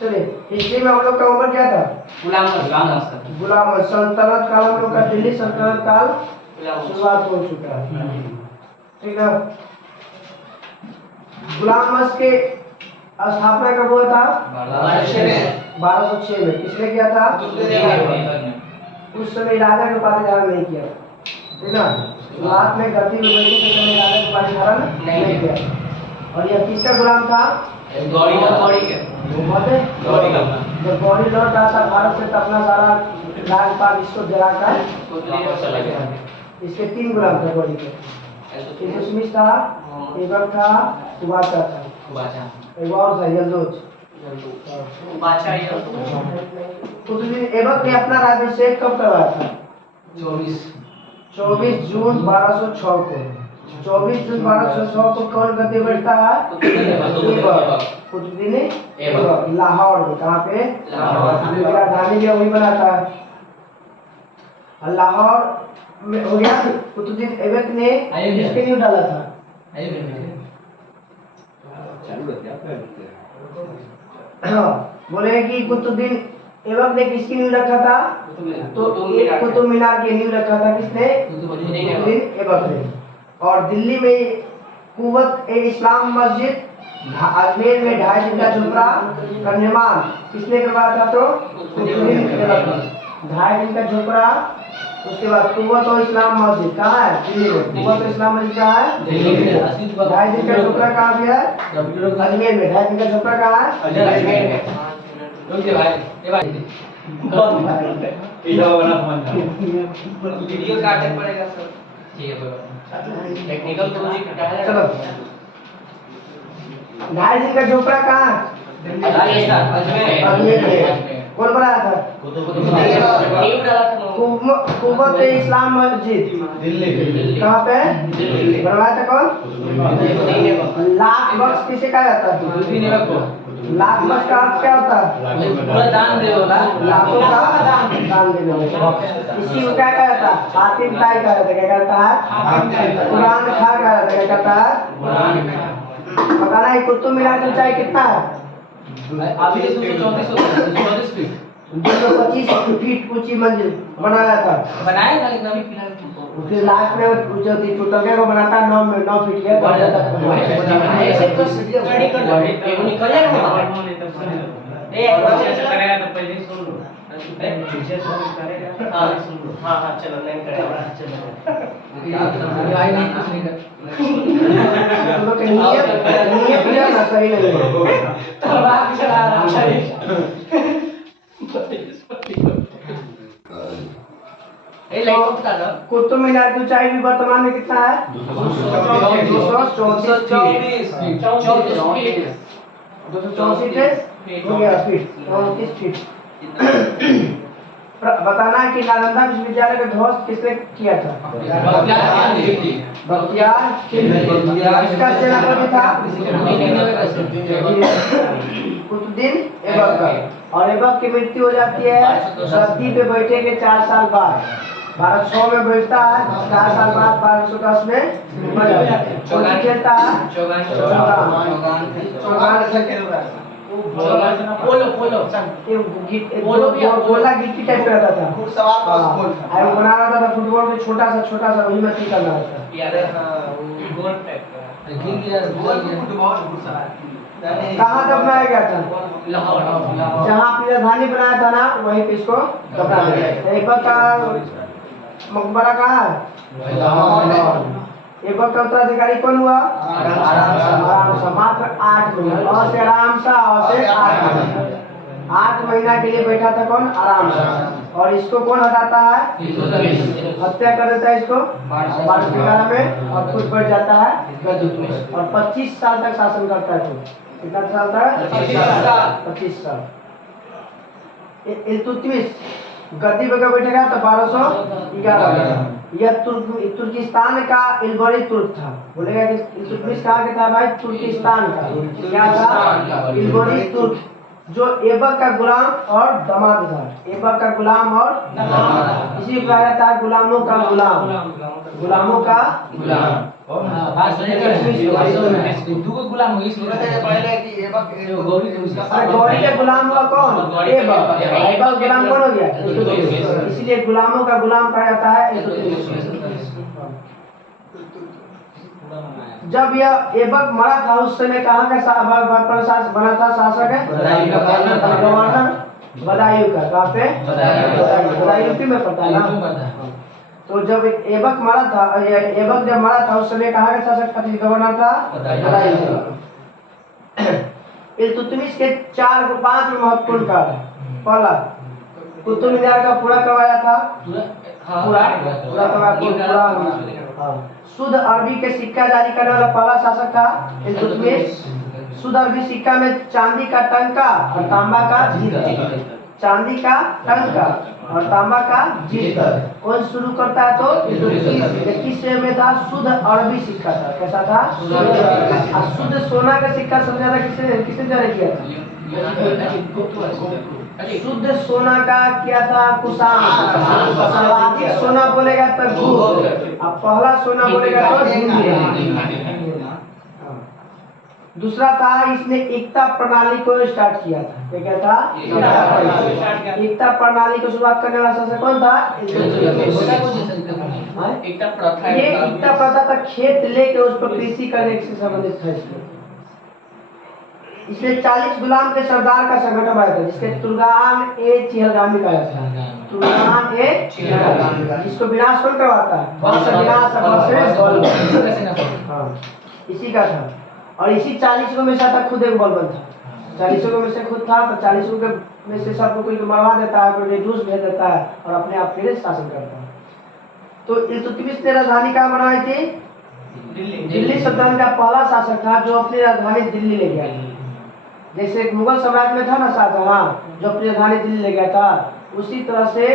चलिए हिस्ट्री में हम लोग का उम्र क्या था? गुलाम सल्तनत काल हम लोग का दिल्ली सल्तनत काल शुरुआत हो चुका है। ठीक है। गुलाम मस्त के स्थापना कब हुआ था? 1206 में। किसने किया था? उस समय राजा के उपाधि धारण नहीं किया, ठीक ना। शुरुआत में गद्दी में बैठने के समय राजा के उपाधि धारण नहीं किया। और यह किसका गुलाम था? गौरी का। जब गौरी लौट रहा था भारत से तब अपना सारा राजपाल इसको जलाकर चला गया। इसके 3 गुलाम थे गौरी के। इल्तुतमिश था, ऐबक था, कुबाचा था। एक और था यल्दुज। ऐबक ने अपना राज्याभिषेक कब करवाया था? 24 जून 1206 को। 24 जून 1206 को कौन गद्दी बैठता है? कुतुबुद्दीन ऐबक। लाहौर में। कहाँ पे? लाहौर। राजधानी भी वही बनाता है। लाहौर में हो गया। कुतुबुद्दीन ऐबक ने किसके नींव डाला था? बोले कि कुतुबुद्दीन ऐबक ने किसकी नींव रखा था? तो कुतुब मीनार की नींव रखा था किसने? कुतुबुद्दीन ऐबक ने। और दिल्ली में कुव्वत ए इस्लाम मस्जिद, अजमेर में 2.5 दिन का झोपड़ा का निर्माण किसने करवाया था? तो कुतुबुद्दीन ऐबक ने। 2.5 दिन का झोपड़ा। उसके बाद कुव्वत और इस्लाम मस्जिद कहाँ है? दिल्ली में। कुव्वत और इस्लाम मस्जिद कहाँ है? दिल्ली में। 2.5 दिन का झोपड़ा कहाँ भी है? अजमेर में। 2.5 दिन का झोपड़ा कहाँ है? अजमेर में। वीडियो काटना पड़ेगा सर। ठीक है। टेक्निकल चलो। 2.5 दिन का झोपड़ा कहाँ? अजमेर में। कौन बनाया था? कुव्वत इस्लाम मस्जिद दिल्ली। कहाँ पे बनवाया था? कौन? लाख बख्श किसे कहा जाता है? लाख बख्श का अर्थ क्या होता है? दान दे दो। लाखों का दान दे दो। इसी को क्या कहा जाता है? हातिम ताई कहा जाता है। क्या कहता है? कुरान खा कहा जाता है। क्या कहता है? पता नहीं कुतुब मीनार की ऊंचाई कितना है? अभी 234 फीट। 225 फीट ऊंची मंजिल बनाया था। लेकिन अभी फिलहाल उसके लास्ट में जो थी टोटल क्या वो बनाता 9 फीट के ऐसे तो स्टडी कर लो। निकल जाएगा करेगा तो पहले सुन लो। करेगा। हां चलो नहीं करेगा। चलो आई नहीं कुछ नहीं कर। तो नियम ना सही नहीं है। तबाक चला रहा है। कुतुब मीनार की ऊंचाई भी वर्तमान में कितना है? 234 फीट। बताना कि नालंदा विश्वविद्यालय का ध्वस्त किसने किया था? बख्तियार खिलजी। इसका सेनापति था कुतुबुद्दीन ऐबक। और ऐबक की मृत्यु हो जाती है गद्दी पे बैठे के 4 साल बाद। 1206 में बैठता है, 4 साल बाद 1210 में मर जाता है। कौन खेलता है? गोला गिट्टी टाइप का रहता था। घुड़सवार बना रहा था फुटबॉल में छोटा सा वही में तीर करना रहता कहाँ दफनाया गया था? लाहौर। जहाँ अपनी राजधानी बनाया था ना वहीं पे इसको दफना दिया। ऐबक का मकबरा कहाँ है? लाहौर। ऐबक का उत्तराधिकारी कौन हुआ? आराम सा। मात्र 8 महीना। और से आराम सा 8 महीना के लिए बैठा था। कौन? आराम सा। और इसको कौन हटाता है? हत्या कर देता है इसको 1211 में और खुद बैठ जाता है गद्दी। और 25 साल तक शासन करता है। कितना साल तक? 25 साल। इल्तुतमिश गद्दी पे कब बैठेगा? तो 1211। यह तुर्किस्तान का इल्बरी तुर्क था। बोलेगा कि इल्तुतमिश कहाँ के था भाई? तुर्किस्तान का। क्या था? इल्बरी तुर्क, जो ऐबक का गुलाम और दामाद था। ऐबक का गुलाम और दामाद। इसी को कहा जाता है गुलामों का गुलाम। गुलामों का गुलाम। गुलाम हो पहले कि गौरी गौरी के गुलाम हुआ कौन? ऐबक। ऐबक गुलाम कौन हो गया? इसलिए गुलामों का गुलाम कहा जाता है इल्तुतमिश। जब यह ऐबक मरा था उस समय कहाँ का बना था शासक है? गवर्नर बदायूं का। कहाँ पे? बदायूं यूपी में पड़ता है ना। तो जब ऐबक मरा था, ऐबक जब मरा था उस समय कहाँ का शासक था? गवर्नर था बदायूं का। इल्तुतमिश के 5 महत्वपूर्ण कार्य। पहला, कुतुब मीनार का पूरा करवाया था। पूरा शुद्ध अरबी के सिक्का जारी करने वाला पहला शासक था इल्तुतमिश। शुद्ध अरबी सिक्का में चांदी का टंका और तांबा का जीतर। चांदी का टंका और तांबा का जीतर कौन शुरू करता है? तो इल्तुतमिश। 21 में था शुद्ध अरबी सिक्का था। कैसा था? शुद्ध सोना का सिक्का सबसे ज्यादा किसने जारी किया था? शुद्ध सोना का क्या था? कुषाण। सर्वाधिक सोना बोलेगा तो गुप्त, अब पहला सोना बोलेगा तो हिंदी। दूसरा था इसने एकता प्रणाली को स्टार्ट किया था। क्या था? एकता प्रणाली को शुरुआत करने वाला शासक कौन था? एकता प्रथा। ये एकता प्रथा था, खेत लेके उस पर कृषि करने से संबंधित था। इसलिए 40 गुलाम के सरदार का संगठन बनाया था जिसके तुर्गान ए चिहलगामी कहा जाता है। तुर्गान ए चिहलगामी, जिसको विनाश कौन करवाता है? इसी का था। और इसी 40 में से था खुद एक बलबन था। 40 में से खुद था तो 40 में से सबको कोई मरवा देता है, कोई रिड्यूस भेज देता है और अपने आप फिर शासन करता है। तो इल्तुतमिश ने राजधानी कहाँ बनाई थी? दिल्ली सल्तनत का पहला शासक था जो अपनी राजधानी दिल्ली ले गया। जैसे मुगल साम्राज्य में था ना शाहजहां जो अपनी राजधानी दिल्ली ले गया था, उसी तरह से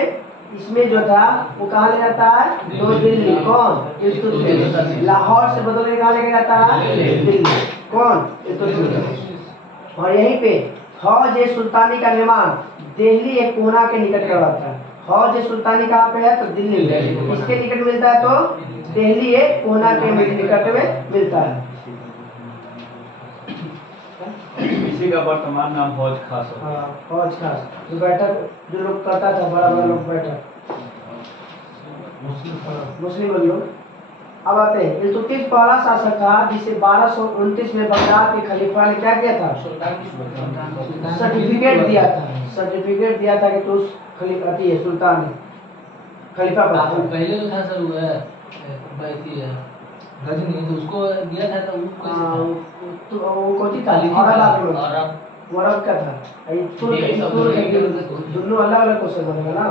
इसमें जो था वो कहाँ ले जाता है? तो दिल्ली। कौन? इल्तुतमिश। लाहौर से बदल के कहाँ लेके जाता है? दिल्ली। कौन? इल्तुतमिश। और यहीं पे हौज ए सुल्तानी का निर्माण दिल्ली एक कोना के निकट करवाता है। हौज ए सुल्तानी कहाँ पे है? तो दिल्ली में। किसके निकट मिलता है? तो दिल्ली एक कोना के निकट में मिलता है। इसी का वर्तमान नाम हौज खास है। हाँ, हौज खास जो बैठक जो लोग करता था, बड़ा बड़ा लोग बैठक मुस्लिम लोग। अब आते हैं इल्तुतमिश पहला शासक था जिसे 1229 में बगदाद के खलीफा ने क्या किया था? सर्टिफिकेट दिया था। सर्टिफिकेट दिया था कि तू खलीफा है, सुल्तान है, खलीफा बना। पहले तो था सर वो है गजनी, तो उसको दिया था तो वो कौन सी था? अरब का था। दोनों अलग अलग क्वेश्चन बनेगा ना,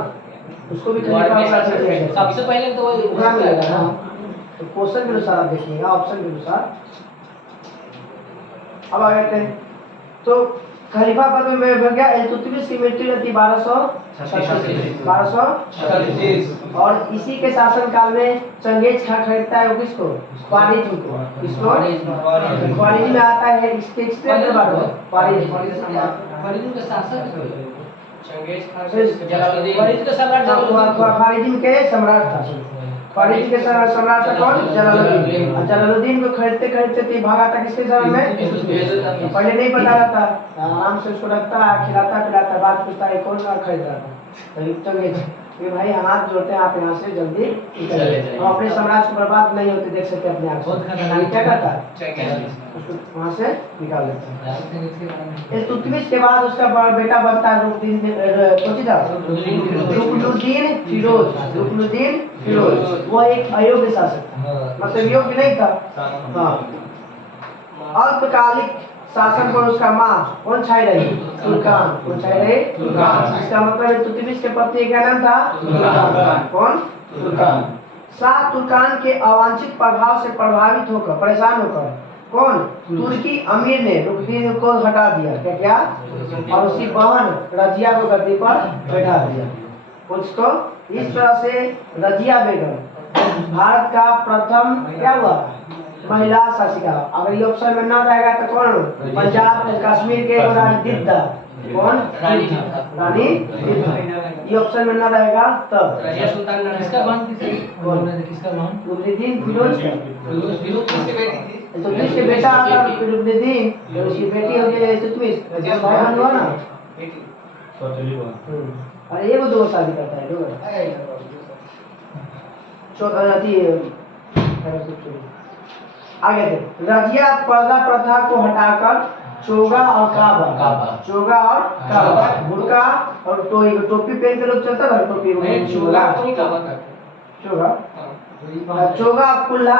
उसको भी सबसे पहले तो मिलेगा ना। तो क्वेश्चन के अनुसार आप देखिएगा, ऑप्शन के अनुसार। अब आ गए थे तो खलीफा पद में बन गया। इल्तुतमिश की मृत्यु हुई 1236 और इसी के शासन काल में चंगेज खान खरीदता है वो किसको? ख्वारिज्म को। किसको? ख्वारिज्म में आता है। इसके ख्वारिज्म का शासक चंगेज खान ख्वारिज्म के सम्राट था। ख्वारिज्म के सम्राट था कौन? जलालुद्दीन। और जलालुद्दीन को खरीदते खरीदते भागा था किसके शरण में? पहले नहीं पता रहता, आराम से उसको रखता, खिलाता पिलाता, बात पूछता है कौन खरीद रहा था। चंगेज ये भाई हाथ जोड़ते हैं, आप यहाँ से जल्दी निकलिए। हम अपने साम्राज्य को बर्बाद नहीं होते देख सकते अपने आप से। क्या करता है? उसको वहाँ से निकाल देता है। इल्तुतमिश के बाद उसका बेटा बनता है रुकनुद्दीन फिरोज। वो एक अयोग्य शासक था, मतलब योग्य नहीं था। हाँ, अल्पकालिक शासन पर उसका माँ कौन छाई रही? तुर्कान। कौन छाई रही? तुर्कान। इसका मतलब इल्तुतमिश के पत्नी क्या नाम था? तुर्कान। कौन? तुर्कान। शाह तुर्कान के अवांछित प्रभाव से प्रभावित होकर, परेशान होकर कौन? तुर्की अमीर ने रुकनुद्दीन को हटा दिया। क्या? और उसकी बहन रजिया को गद्दी पर बैठा दिया। उसको इस तरह से रजिया बेगम भारत का प्रथम क्या हुआ? महिला शासिका। अगर ये ऑप्शन में ना रहेगा तो कौन? पंजाब कश्मीर के रानी दिद्दा। कौन? रानी दिद्दा। ये ऑप्शन में न रहेगा तब रजिया सुल्तान किसका बहन किसका बहन रुकनुद्दीन फिरोज का फिरोज किसकी बेटी थी इल्तुतमिश के बेटा था रुकनुद्दीन, तो उसकी बेटी हो गई इल्तुतमिश, भाई बहन हुआ ना। सोचली बहन। अरे ये वो दो शादी करता है दो आगे थे रजिया पर्दा प्रथा को हटाकर चोगा और काबा, चोगा और काबा, बुर्का और टोपी पहन के लोग चलता था, टोपी चोगा चोगा चोगा कुल्ला,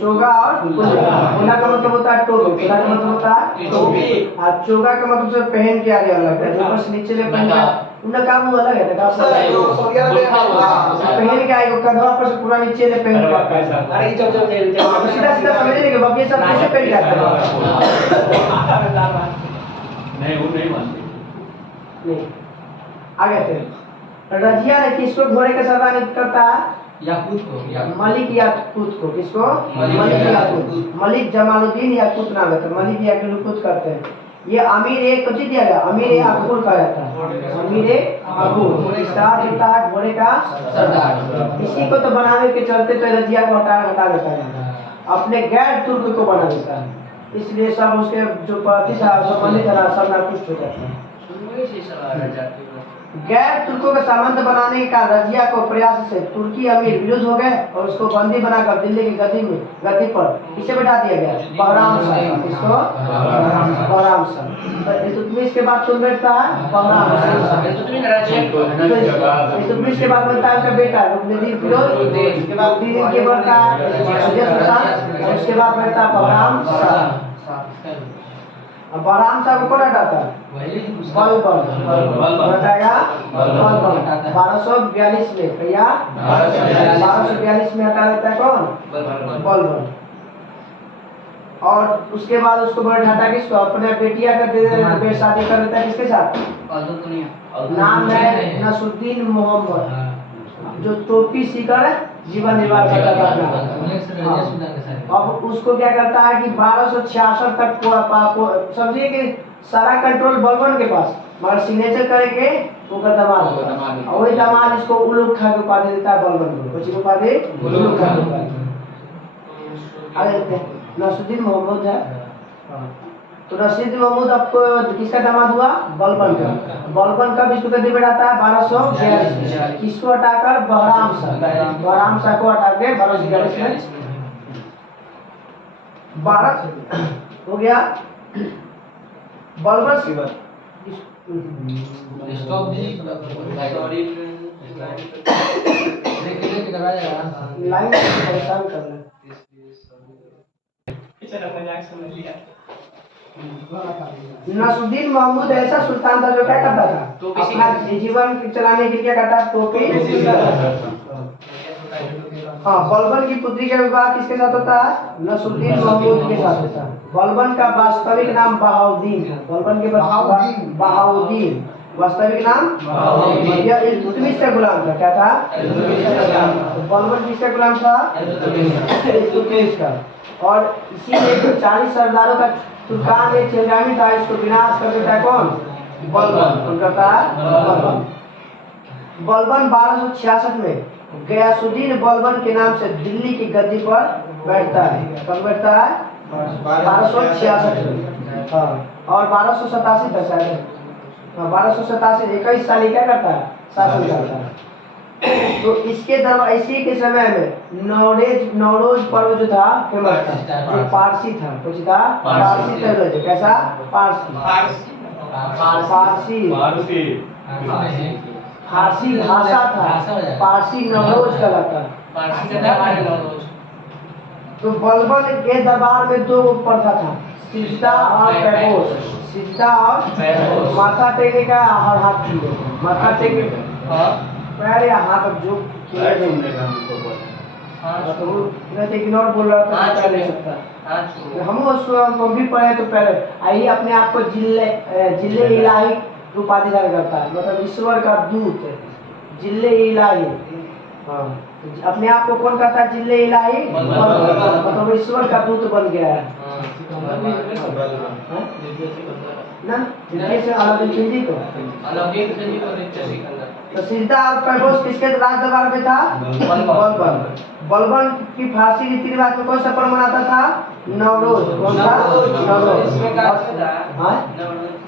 चोगा और कुल्ला का मतलब होता है टोपी, कुल्ला का मतलब होता है टोपी, और चोगा का मतलब से पहन के आगे अलग है, ऊपर से नीचे ले पहन के उनका काम अलग है, नकाब पहन के आएगा कंधवा पर से पूरा नीचे ले पहन के आता है। अरे ये जब सीधा सीधा समझने के बाद ये सब कैसे पहन के आता है? नहीं वो नहीं मानती। नहीं आगे थे रजिया ने किसको घोड़े का सवारी करता है? याकूत को मलिक याकूत को, किसको? मलिक याकूत, मलिक जमालुद्दीन याकूत नाम है, तो मलिक याकूत करते हैं। ये अमीर एक कुछ दिया गया, अमीर अकबर का रहता है, अमीर अकबर इसका होता है घोड़े का सरदार। इसी को तो बनाने के चलते तो रजिया को हटा देता है, अपने गैर तुर्क को बना देता है, इसलिए सब उसके जो पति था संबंधित था सब नापुष्ट हो जाते हैं। गैर तुर्कों का सामंत बनाने का रजिया को प्रयास से तुर्की अमीर विरुद्ध हो गए और उसको बंदी बनाकर दिल्ली की गद्दी पर किसे बैठा दिया गया? बहराम शाह। किसको? बहराम शाह। इल्तुतमिश के बाद कौन बैठता है? बहराम शाह। इल्तुतमिश के बाद बनता है उसका बेटा रुकनुद्दीन फिरोज, उसके बाद दिल्ली के बनता है रजिया सुल्तान, उसके बाद बैठता है बहराम शाह। अब बहराम शाह को कौन हटाता है? बलबन हटाएगा, बलबन 1242 में भैया 1242 में हटा देता है कौन? बलबन। और उसके बाद उसको बैठाता किसको? अपने बेटिया का दे देता, शादी कर देता है किसके साथ? नाम है नसरुद्दीन मोहम्मद, जो टोपी सीकर जीवन निर्वाह करता था। अब उसको क्या करता है कि 1266 तक समझिए कि सारा कंट्रोल बलबन के पास, मगर सिग्नेचर करके उनका दामाद और वही दामाद इसको उलूग खा के उपाधि देता है बलबन को, कुछ उपाधि उलूग खा के उपाधि। अरे नसरुद्दीन मोहम्मद है, तो नसरुद्दीन मोहम्मद आपको किसका दामाद हुआ? बलबन का। बलबन कब इसको गद्दी पे बैठाता है? 1242 में। किसको हटाकर? बहराम शाह। बहराम शाह को हटा के 1242 में 12 हो गया। बलबन स्टॉप जी लाइन परेशान कर ले। नसरुद्दीन महमूद ऐसा सुल्तान था जो क्या करता था? अपना जीवन चलाने के लिए क्या करता? टोपी। हाँ, बलबन की पुत्री का विवाह किसके साथ होता है? नसरुद्दीन महमूद के साथ होता है। बलबन का वास्तविक नाम बहाउद्दीन है। बलबन के बहाउद्दीन वास्तविक नाम यह इल्तुतमिश का गुलाम था। क्या था? तो बलबन किसका गुलाम था? इल्तुतमिश का। और इसी में 40 सरदारों का तुर्कान एक चंद्रामी था, इसको विनाश कर देता है कौन? बलबन। कौन करता है? बलबन। बलबन 1266 में गयासुद्दीन बलबन के नाम से दिल्ली की गद्दी पर बैठता है। कब बैठता है? 1266 में। हाँ, और 1287 तक शायद 1287 21 साल क्या करता है? शासन करता है। तो इसके दरबार इसी के समय में नौरोज पर्व जो था फेमस था, जो पारसी था। कुछ था पारसी तेरह, कैसा? पारसी फारसी भाषा था, पारसी नौरोज कहलाता। तो बलबन के दरबार में दो प्रथा था, सिजदा और पैपोस। सिजदा और माथा टेकने का और हाथ छूने, माथा टेकने पैर या हाथ अब जो इग्नोर बोल रहा था, कर नहीं सकता। हम भी पढ़े तो पहले आइए अपने आप को जिले इलाही उपाधि करता है, मतलब ईश्वर का दूत। जिले इलाही, हाँ, अपने आप को कौन कहता है? जिले इलाही, मतलब ईश्वर का दूत बन गया है। ना इनके से अलाउद्दीन खिलजी को अलाउद्दीन खिलजी को देखते सिकंदर। तो सिजदा और पैगोश किसके राज दरबार में था? बलबन। बलबन की फारसी रीति रिवाज में कौन सा पर्व मनाता था? नवरोज। कौन सा? नवरोज। इसमें क्या था? हाँ?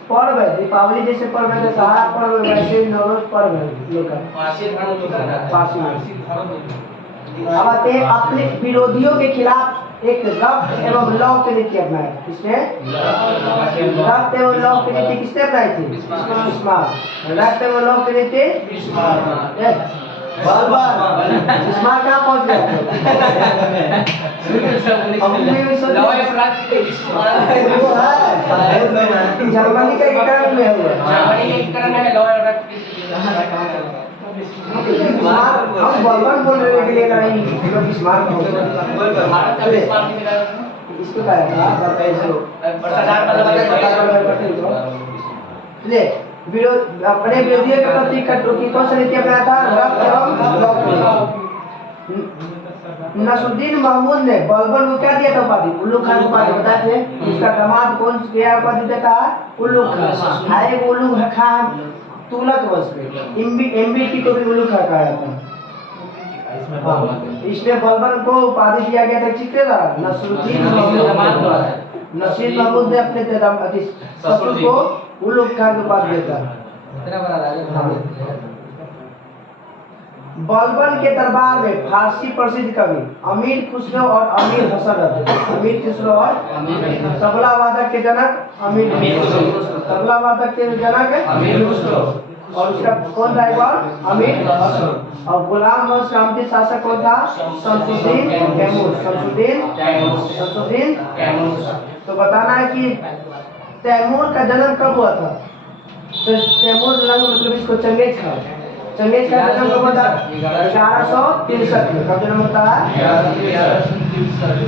पर्व है, दीपावली जैसे पर्व है, दशहरा पर्व है, वैसे नवरोज पर्व है लोग का। फारसी धर्म जो था फारसी में। धर्म अब आते हैं अपने विरोधियों के खिलाफ एक रफ्त एवं लौ की नीति अपनाई। किसने? रफ्त एवं लौ की नीति किसने अपनाई थी? बिस्मार्क। रफ्त एवं लौ की नीति बलबन। बिस्मार्क कहाँ पहुंच गया? वो है जर्मनी का एकीकरण में हुआ। हम बलबन बोल रहे के लिए नहीं, बिस्मार्क इसको क्या ले विरोध अपने विरोधियों के प्रति कटौती कौन सा नीति अपनाया था? रफ्त एवं लौ। नसरुद्दीन महमूद ने बलबन को क्या दिया था उपाधि? उल्लू खान उपाधि बताते हैं। उसका दामाद कौन क्या उपाधि देता है? उल्लू खान। हाय उल्लू खान तुगलक वंश में एमबीटी को भी उल्लू खान कहा जाता है। इसमें बलबन को उपाधि दिया गया था किसके द्वारा? नसरुद्दीन महमूद। नसीर महमूद ने अपने ससुर को उल्लू खान की उपाधि देता है। इतना बड़ा राजा बलबन के दरबार में फारसी प्रसिद्ध कवि अमीर खुसरो और अमीर हसन रहते। अमीर खुसरो और तबला वादक के जनक अमीर खुसरो। तबला वादक के जनक अमीर खुसरो और उसका कौन था? एक बार अमीर हसन। और गुलाम वंश रामजी शासक कौन था? शमसुद्दीन तैमूर। शमसुद्दीन तो बताना है कि तैमूर का जन्म कब हुआ था? तो तैमूर मतलब इसको चंगेज का जन्म कब हुआ था? 1163 में। कब जन्म होता है?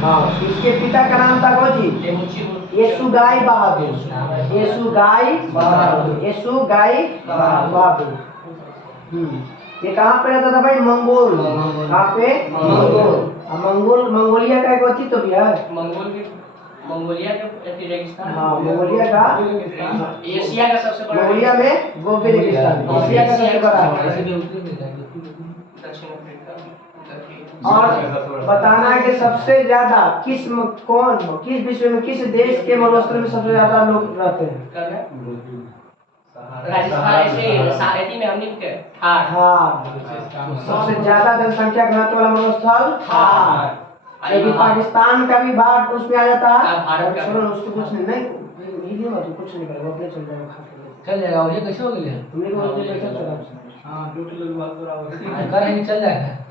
हाँ। इसके पिता का नाम था कौन जी? येसुगाई बहादुर। येसुगाई बहादुर। ये कहाँ पे रहता था भाई? मंगोल। कहाँ पे? मंगोल। मंगोलिया का एक अथी तो भी है। मंगोलिया के रेगिस्तान। हाँ मंगोलिया का एशिया का सबसे बड़ा। मंगोलिया में वो भी रेगिस्तान एशिया का सबसे बड़ा है। दक्षिण अफ्रीका। और बताना है कि सबसे ज्यादा किस विश्व में किस देश के मरुस्थल में सबसे ज्यादा लोग रहते हैं? राजस्थान में हमने हाँ सबसे ज्यादा जनसंख्या घनत्व वाला मरुस्थल थार। यदि पाकिस्तान का भी भाग उसमें आ जाता है उसको कुछ नहीं कुछ नहीं करेगा अपने चल जाएगा चल जाएगा। ये कैसे हो गया? हाँ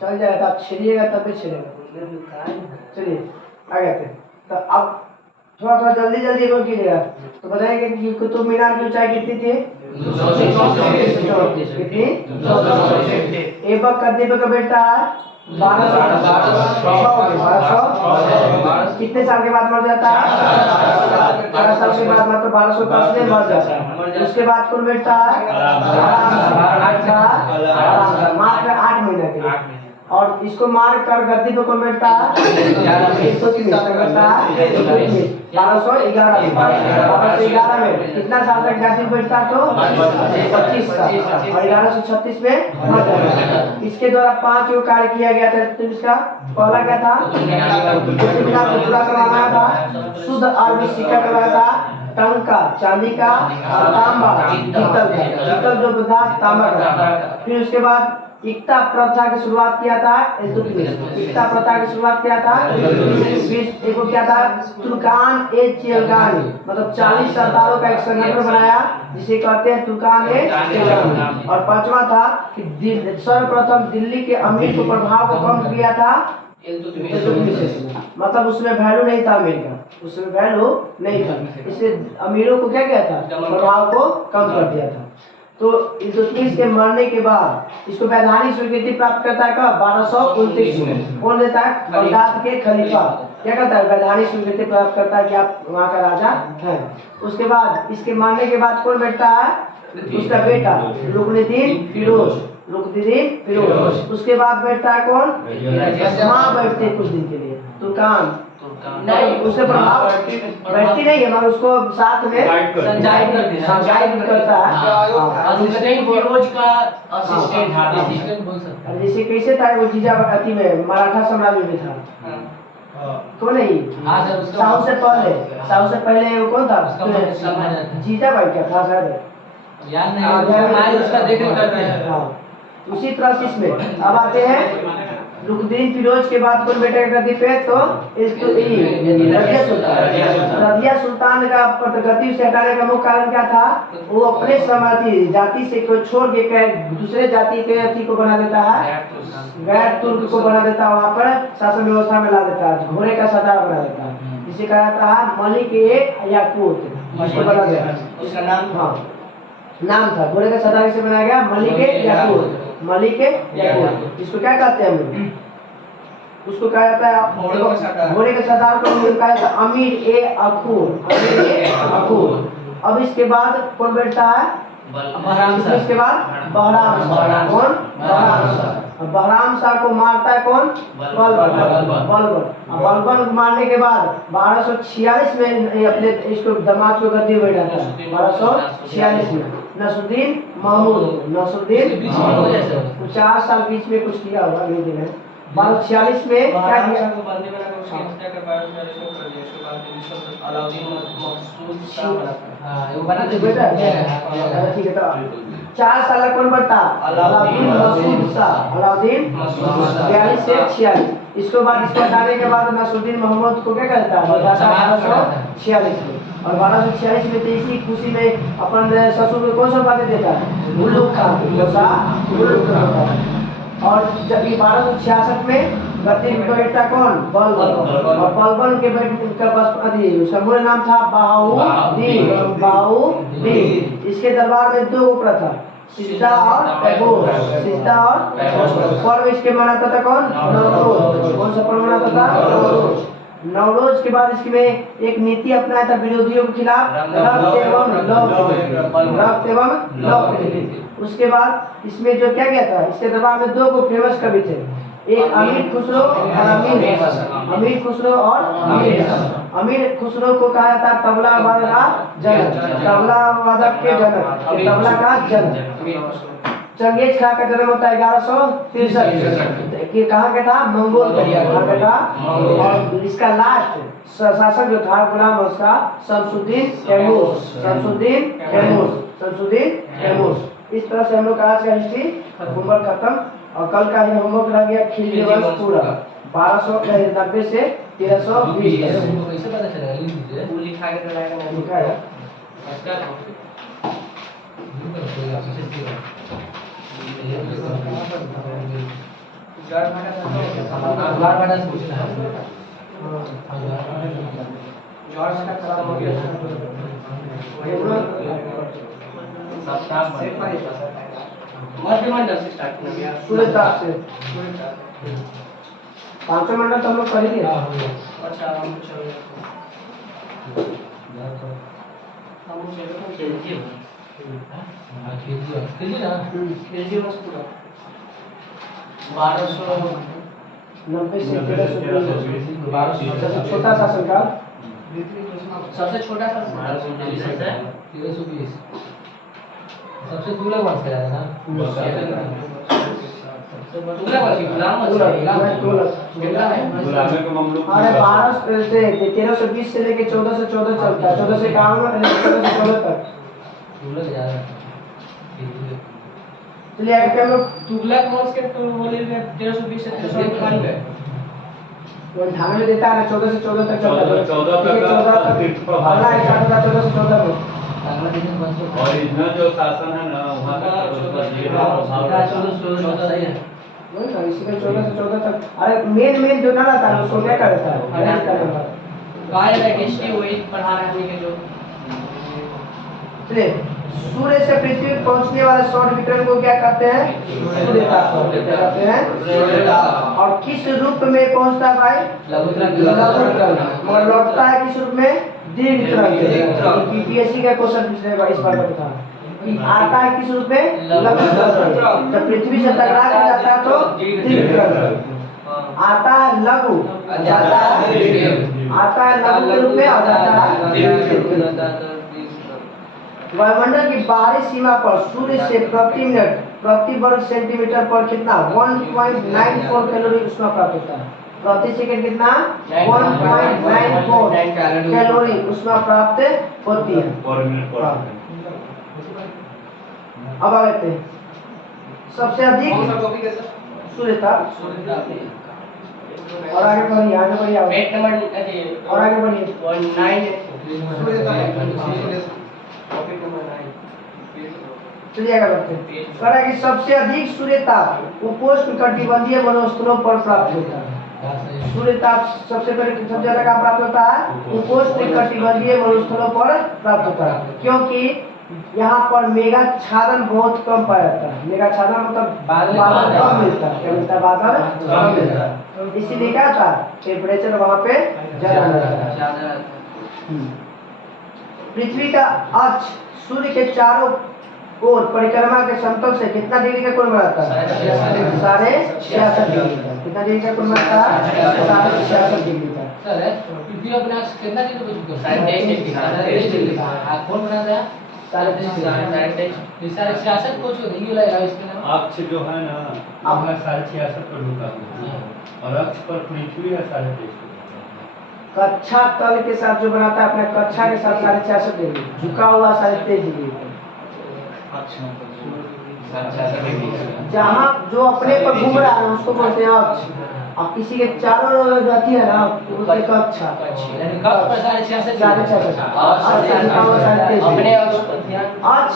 चल जाएगा। आप छिड़िएगा तब भी छिड़ेगा। चलिए आगे थे। तो अब थोड़ा जल्दी रोक कीजिएगा। तो बताइए कि कुतुब मीनार की ऊंचाई कितनी थी? कितनी? ऐबक का दीपक का बेटा है 1200। कितने साल के बाद मर जाता है? 12 साल के बाद मतलब 1210 में मर जाता है। उसके बाद कौन बैठता है? मात्र 8 महीने के लिए। और इसको मार कर गद्दी पे कौन बैठता है? 1211 में कितना साल तक गद्दी पे बैठता? तो 25 साल। और 1136 में मर जाता। इसके द्वारा 5 गो कार्य किया गया था। तो इसका पहला क्या था? कुतुब मीनार को पूरा करवाना था। शुद्ध अरबी सिक्का करवाया था। टंका चांदी का और तांबा पीतल जो था तांबा का। फिर उसके बाद इक्ता प्रथा की शुरुआत किया था इक्ता प्रथा की शुरुआत किया था। एक क्या था? तुर्कान ए चेलगानी मतलब 40 सरदारों का एक संगठन बनाया जिसे कहते हैं तुर्कान ए चेलगानी। और पांचवा था कि सर्वप्रथम दिल्ली के अमीर को प्रभाव को कम किया था मतलब उसमें वैल्यू नहीं था अमीर का, उसमें वैल्यू नहीं था, इसलिए अमीरों को क्या किया था? प्रभाव को कम कर दिया था। तो इल्तुतमिश के मरने के बाद इसको वैधानिक स्वीकृति प्राप्त करता है कब? 1229 में। कौन देता है? बगदाद के खलीफा क्या करता है? वैधानिक स्वीकृति प्राप्त करता है कि आप वहाँ का राजा हैं। उसके बाद इसके मरने के बाद कौन बैठता है? उसका बेटा रुकनुद्दीन फिरोज। उसके बाद बैठता है कौन? माँ बैठते कुछ दिन के लिए तुर्कान नहीं, उससे प्रभाव बैठती नहीं है मगर उसको साथ में गाइड कर- संचालित करते हैं। संचालित करता है। हाँ, असिस्टेंट फिरोज का असिस्टेंट हाँ, था। असिस्टेंट बोल सकता और जैसे कैसे था वो जीजावती में मराठा साम्राज्य में था कौन नहीं हाँ सर, उसका- साहू से पहले वो कौन था उसका मतलब सम्मान है। जीजाबाई क्या था शायद है। याद नहीं है, उसका माल उसका देख रेख करते हैं। हाँ, उसी तरह से इसमें अब आते हैं रुकनुद्दीन फिरोज के बाद कौन बेटे का गद्दी पे तो रजिया सुल्तान का गद्दी से हटाने का मुख्य कारण क्या था वो अपने समाधि जाति से कोई छोड़ के दूसरे जाति के अति को बना देता है गैर तुर्क को बना देता है वहाँ पर शासन व्यवस्था में ला देता है घोड़े का सरदार बना देता है जिसे कहा जाता है मलिक एक याकूत इसको बना देता है उसका नाम हाँ नाम था घोड़े का सरदार से बनाया गया मलिक याकूत मलिक याकूत इसको क्या कहते हैं हम लोग उसको कहा जाता है घोड़े के सरदार को हम लोग कहा जाता है अमीर ए अखूर अब इसके बाद कौन बैठता है इसके बाद बहराम शाह कौन बहराम शाह को मारता है कौन बलबन को मारने के बाद 1246 में अपने इसको दामाद को गद्दी में बैठाता है 1246 में नसरुद्दीन महमूद 4 साल बीच में कुछ किया होगा अगले दिन है 1246 में क्या किया हाँ, वो बना दे बेटा ठीक है तो 4 साल कौन बनता अलाउद्दीन मसूद शाह अलाउद्दीन 42 से 46 इसको बाद इसको हटाने के बाद नसरुद्दीन मोहम्मद को क्या कहता है 1246 में और 1246 में तो इसी खुशी में अपन ससुर को कौन सा बातें देता है मुल्लुक खान और जब ये 1266 में गद्दी में बैठता कौन बलबन और बलबन के उनका बस उसका मूल नाम था बाहुदीन इसके दरबार में 2 उपरा था सिद्धा और पर्व इसके मनाता था कौन नवरोज कौन सा पर्व मनाता था नवरोज के बाद इसमें एक नीति अपनाया था विरोधियों के खिलाफ रक्त एवं लौक उसके बाद इसमें जो क्या गया था इसके दरबार में 2 को फेमस कवि थे एक अमीर खुसरो और अमीर खुसरो को कहा जाता है तबला वादक का जनक तबला वादक के जनक तबला का जनक चंगेज खां का जन्म होता है 1163 कहाँ का था मंगोल का था और इसका लास्ट शासक जो था गुलाम उसका शमसुद्दीन तैमूर इस तरह से हम लोग आज का हिस्ट्री होमवर्क खत्म और कल का ही होमवर्क रह गया खिलजी वंश पूरा 1290 से 1320 कैसे पता चलेगा लिख दीजिए वो लिखा के तो लाएगा नहीं लिखा है जड़ भाटा बार बार पूछना है जड़ भाटा खत्म हो गया मध्य मंडल से स्टार्ट किया गया सूर्यदास से 5 मंडल तो हम लोग कर ही दिए अच्छा हम चल हम चल खिलजी वंश पूरा 90 से 1320 छोटा शासनकाल सबसे छोटा सा 1320 सबसे दूल्हा वर्ष है ना दूसरा वर्ष गुलाम गुलामी को ममलूक अरे 12 से 1320 से लेके 1414 चलता है 1451 से 1414 तक दूल्हा ज्यादा चलिए आगे हम लोग तुगलक वंश के तो बोले 1320 से 1392 वो ध्यान में देता है 14 से 14 तक चलता है 14 तक 14 तक अगला स्टार्ट होता 14 से 14 में अगला दिन बंद हो ओरिजिनल जो शासन है ना वहाँ सही है वही ना इसी में 14 से 14 तक अरे मेन जो ना रहता है उसको क्या करता है अरेंज करना काय है हिस्ट्री वही पढ़ा रहे हैं के जो चलिए सूर्य से पृथ्वी पर पहुंचने वाले सौर विकिरण को क्या कहते हैं सूर्यताप कहते हैं और किस रूप में पहुंचता है भाई लघुतरंग और लौटता है किस रूप में दीर्घतरंग पीपीएससी का क्वेश्चन पूछेगा इस बार का आता है किस रूप में लघुतरंग जब पृथ्वी से टकरा के जाता है तो दीर्घतरंग आता है लघु, जाता है दीर्घ। आता है लघु के रूप में और जाता है दीर्घ के रूप में। वायुमंडल की बाहरी सीमा पर सूर्य से प्रति मिनट प्रति वर्ग सेंटीमीटर पर कितना 1.94 कैलोरी ऊष्मा प्राप्त होता है। प्रति सेकंड कितना 1.94 कैलोरी ऊष्मा प्राप्त होती है। पर मिनट पर अब आगे हैं सबसे अधिक सूर्य ताप। और आगे बढ़िए, आगे बढ़िए और आगे बढ़िए। चलिए आगे बढ़ते हैं। कह रहा है कि सबसे अधिक सूर्य ताप उपोष्णकटिबंधीय वनस्थलों पर प्राप्त होता है। सूर्य ताप सबसे पहले सबसे ज्यादा कहाँ प्राप्त होता है? उपोष्णकटिबंधीय वनस्थलों पर प्राप्त होता है, क्योंकि यहाँ पर मेघाच्छादन बहुत कम पाया जाता है। मेघाच्छादन मतलब बादल कम मिलता है। क्या मिलता है? बादल कम मिलता है। इसीलिए क्या होता है? टेम्परेचर वहाँ पे ज्यादा रहता है। पृथ्वी का अक्ष सूर्य के चारों ओर परिक्रमा के समतल से कितना डिग्री का कोण बनाता है? 66.5 डिग्री का। कितना डिग्री का कोण बनाता है? 66.5 डिग्री का। पृथ्वी अपना कितना डिग्री पर झुकता है? 23 डिग्री का। कौन बनाता है? 66.5 को जो नहीं लगेगा इसके नाम अक्ष जो है ना अपना 66.5 पर झुका हुआ है और अक्ष पर पृथ्वी है 23.5। कक्षा तल के साथ जो बनाता है अपने कक्षा के साथ 66.5 डिग्री झुका हुआ 23.5 डिग्री का। जहाँ जो अपने पर घूम रहा है उसको बोलते हैं अक्ष। अब किसी के चारों ओर गति है ना तो उसके कक्षा यानी कब पर 66.5 अपने अक्ष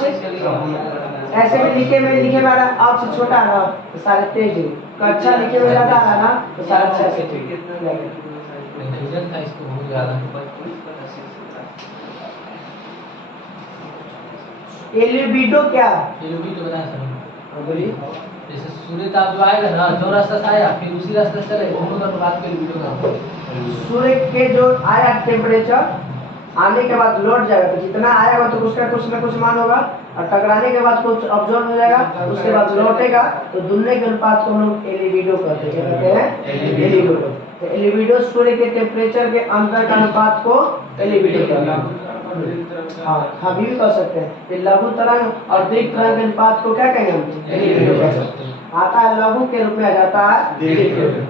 ऐसे में लिखे में आ रहा है अक्ष छोटा है ना तो 23.5 डिग्री। कक्षा लिखे में ज्यादा है ना तो 66.5 डिग्री। रीजन था इसको बहुत ज्यादा। एलिबिडो क्या? एलिबिडो बता सर बोलिए। जैसे सूर्य ताप जो आएगा ना जो रास्ता से आया फिर उसी रास्ते से चले दोनों का बात के एलिबिडो का। सूर्य के जो आया टेम्परेचर आने के बाद लौट जाएगा तो जितना आएगा तो उसका कुछ न कुछ मान होगा और टकराने के बाद कुछ ऑब्जर्व हो जाएगा उसके बाद लौटेगा तो दुनिया के अनुपात को हम लोग एलिबिडो कहते हैं। क्या कहते हैं? एलिबिडो। तो एलिबिडो सूर्य के टेम्परेचर के अंतर का अनुपात को एलिबिडो कहते हैं। हाँ भी कह सकते हैं। ये लघु तरंग और दीर्घ तरंग के अनुपात को क्या कहेंगे हम? एलिबिडो कह सकते हैं। आता है लघु के रूप में, आ जाता है दीर्घ के रूप में।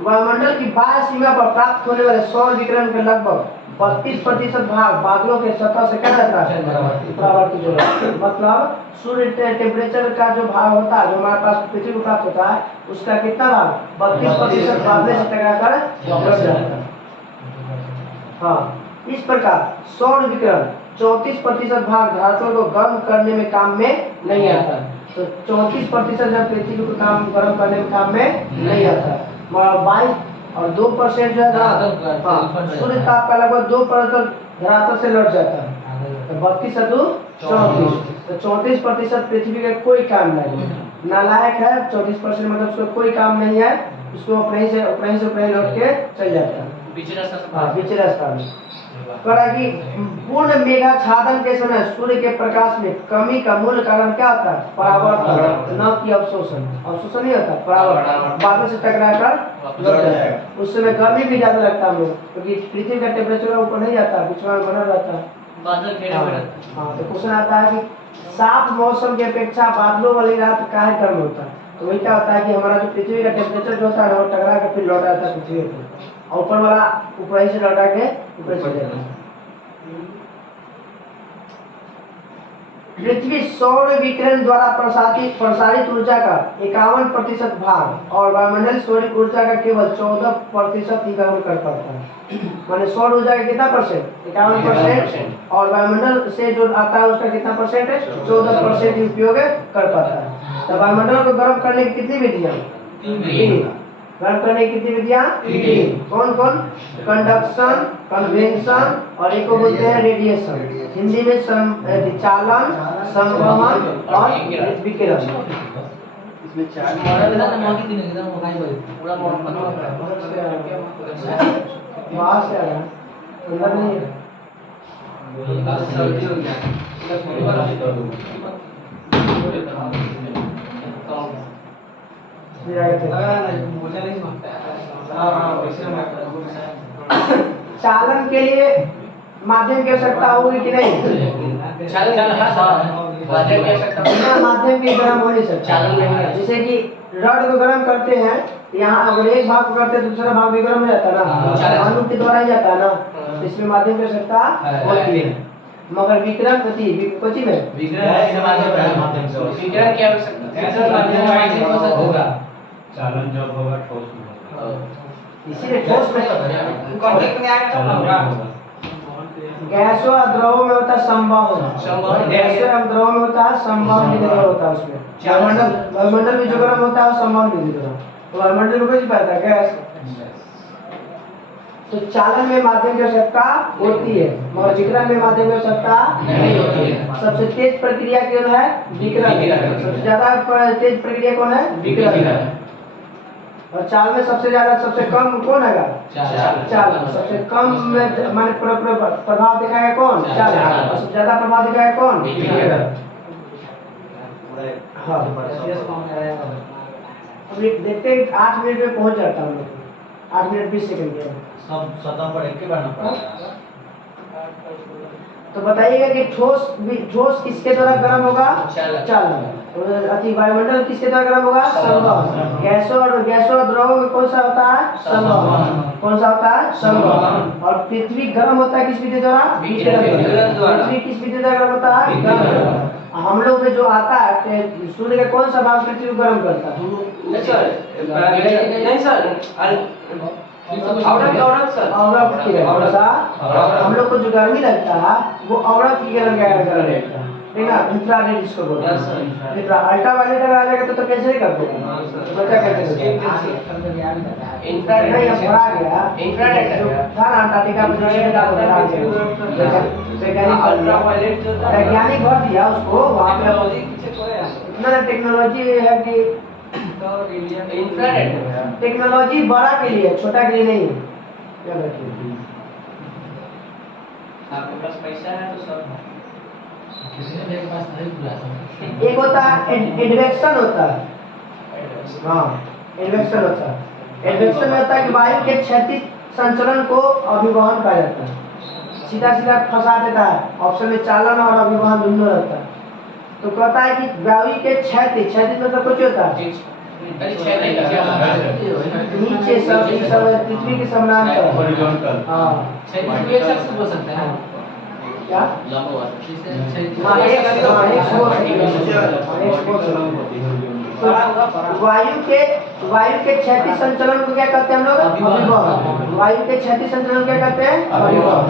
वायुमंडल की बाह्य सीमा पर प्राप्त होने वाले सौर विकिरण के लगभग 32% भाग बादलों के सतह से क्या जाता है? परावर्तित हो जाता है। मतलब सूर्य टेम्परेचर का जो भाग होता है जो हमारे पास पृथ्वी को प्राप्त होता है उसका कितना भाग 32% बादल से टकराकर लौट जाता है। हाँ, इस प्रकार सौर विकिरण 34% भाग धरातल को गर्म करने में काम में नहीं आता। तो 34% जब पृथ्वी को काम गर्म करने में काम में नहीं आता। 22 और 2% जो है सूर्य ताप का लगभग 2% धरातल से लौट जाता है। तो 32 और 2 34। तो 34% पृथ्वी का कोई काम नहीं है, नालायक है। 34% मतलब उसका कोई काम नहीं है, उसको अपने से लौट के चल जाता है बीच रास्ता में। कहा कि पूर्ण मेघाच्छादन के समय सूर्य के प्रकाश में कमी का मूल कारण क्या होता है? परावर्तन, न कि अवशोषण। अवशोषण नहीं होता, परावर्तन। बादल से टकराकर लौट जाता है। उस समय गर्मी भी ज्यादा लगता है हम लोग, क्योंकि पृथ्वी का टेम्परेचर ऊपर नहीं जाता, बीच में बना रहता है। हाँ, तो क्वेश्चन आता है कि साफ मौसम की अपेक्षा बादलों वाली रात काहे गर्म होता है? तो वही क्या होता है कि हमारा जो पृथ्वी का टेम्परेचर जो होता है वो टकरा के फिर लौट आता है पृथ्वी पर, और ऊपर वाला ऊपर ही से लौटा के ऊपर चले जाता है। पृथ्वी सौर विकिरण द्वारा प्रसारित ऊर्जा का 51% भाग और वायुमंडल सौर ऊर्जा का केवल 14% ही ग्रहण कर पाता है। माने सौर ऊर्जा का कितना परसेंट? 51%। और वायुमंडल से जो आता है उसका कितना परसेंट है? 14% ही उपयोग कर पाता है। तो वायुमंडल को गर्म करने की कितनी विधियां? 3। गर्म करने की कितनी विधियां? 3। कौन कौन? कंडक्शन, कन्वेंशन और एक को बोलते हैं रेडिएशन। हिंदी में चालन, संवहन और विकिरण। इसमें 4 मॉडल ना मॉडल दिन एकदम मोबाइल पूरा मॉडल बना हुआ है। वहां से आ रहा है, अंदर नहीं है। चालन के लिए माध्यम की आवश्यकता होगी कि नहीं? बिना माध्यम के गर्म हो नहीं सकता। जैसे कि रड को गर्म करते हैं, यहाँ अगर एक भाग को करते हैं दूसरा भाग भी गर्म हो जाता है ना, अणु के द्वारा ही जाता है ना, तो इसमें माध्यम की आवश्यकता होती है। मगर विकिरण होती है कोची में होगा। चालन जब होगा ठोस में होगा। इसीलिए ठोस में चालन में होगा। गैसों और द्रवों में होता है संवहन, गैसों और द्रवों में होता है संवहन विधि होता है उसमें। वायुमंडल में जो गर्म होता है वो संवहन विधि द्वारा, तो वायुमंडल में कुछ पाता है गैस। तो चालन में माध्यम की आवश्यकता होती है, मगर विकिरण में माध्यम की आवश्यकता नहीं होती है। सबसे तेज प्रक्रिया कौन है? विकिरण। सबसे ज्यादा तेज प्रक्रिया कौन है? विकिरण। और चाल में सबसे ज्यादा सबसे कम कौन है? चाल। सबसे कम में माने प्रभाव दिखाएगा कौन? चाल। और सबसे ज्यादा प्रभाव दिखाएगा कौन? विकिरण। हाँ, अभी देखते हैं 8 मिनट में पहुंच जाता हूँ, 8 मिनट 20 सेकंड के सब सतह पर एक के बार ना पड़ेगा। तो बताइएगा कि ठोस किसके द्वारा गर्म होगा? चालन। अति वायुमंडल किसके द्वारा गर्म होगा? संवहन। गैसों और द्रवों में कौन सा होता है? संवहन। कौन सा होता है? संवहन। और पृथ्वी गर्म होता है किस विधि द्वारा? विकिरण द्वारा। पृथ्वी किस विधि द्वारा गर्म होता है? गर्म। हम लोग में जो आता है सूर्य का कौन सा भाग पृथ्वी को गर्म करता है? हम लोग को जो गर्मी लगता है वो औरत की गर्म लगता है, ठीक ना? इंफ्रारेड जिसको बोलते हैं। अल्ट्रावायलेट अगर आ जाएगा तो कैसे कर देगा? बच्चा कैसे इंफ्रारेड नहीं पढ़ा गया, इंफ्रारेड था ना अंटार्कटिका में वैज्ञानिक भर दिया उसको वहाँ पे। इतना टेक्नोलॉजी है कि टेक्नोलॉजी बड़ा के लिए, छोटा के लिए नहीं है। क्या रखिए आपके पास पैसा है तो सब है। एक होता है एडवेक्शन होता है, हाँ एडवेक्शन होता है। एडवेक्शन में होता है कि वायु के क्षैतिज संचलन को अभिवहन कहा जाता है, सीधा सीधा फंसा देता है। ऑप्शन में चालन और अभिवहन दोनों रहता है। तो कहता है कि वायु के क्षैतिज मतलब कुछ होता है नीचे सब पृथ्वी के समानांतर, हॉरिजॉन्टल। हाँ बोल सकते हैं क्या? वायु के क्षैतिज संचलन को क्या कहते हैं हम लोग? अभिवहन। वायु के क्षैतिज संचलन क्या कहते हैं? अभिवहन।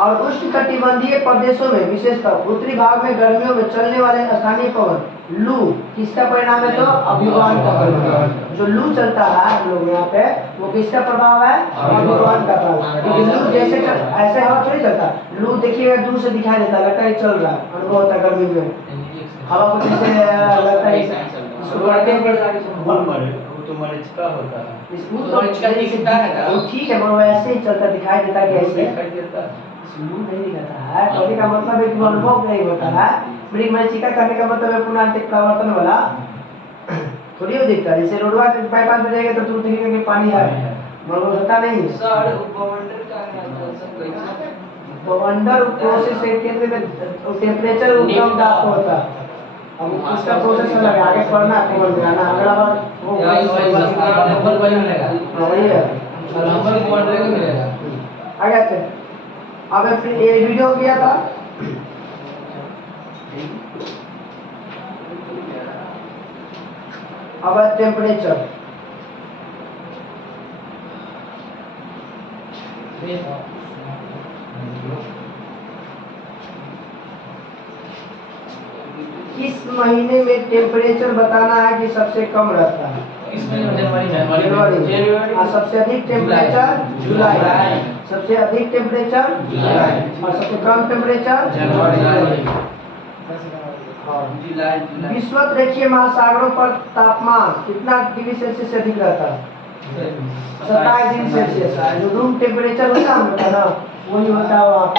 और उष्णकटिबंधीय प्रदेशों में विशेषकर उत्तरी भाग में गर्मियों में चलने वाले स्थानीय पवन लू किसका परिणाम है? तो अभिवहन का परिणाम। जो लू चलता है हम लोग यहाँ पे वो किसका प्रभाव है? अभिवहन का प्रभाव। क्योंकि लू जैसे ऐसे हवा थोड़ी चलता, लू देखिएगा दूर से दिखाई देता, लगता है चल रहा है, अनुभव होता है गर्मी में हवा को जैसे लगता है मरीचिका होता है। ठीक है मगर वैसे ही चलता दिखाई देता कि ऐसे लू नहीं दिखाता है। कहने का मतलब है कि अनुभव नहीं होता है। मृग मरीचिका करने का मतलब है पुनरांतिक प्रवर्तन वाला थोड़ी हो दिखता है। जैसे रोडवा के बाईपास में जाएगा तो दूर दिखेगा कि पानी है, मगर होता नहीं है। बवंडर प्रोसेस के केंद्र में टेम्परेचर कम दाब होता है। अब उसका प्रोसेस अलग है, आगे पढ़ना है कॉमन में आना अगला बार वो नंबर वही मिलेगा, वही है नंबर बॉन्डरी मिलेगा। आ गए थे। अब फिर ये वीडियो किया था अब टेम्परेचर किस महीने में टेम्परेचर बताना है कि सबसे कम रहता है? किस महीने? जनवरी। और सबसे अधिक टेम्परेचर जुलाई। सबसे अधिक टेम्परेचर जुलाई और सबसे कम टेम्परेचर जनवरी। विश्व रेखीय महासागरों पर तापमान कितना डिग्री सेल्सियस से अधिक रहता है? 27 डिग्री सेल्सियस। जो रूम टेम्परेचर होता है हम लोग का ना वही होता है वहाँ पर।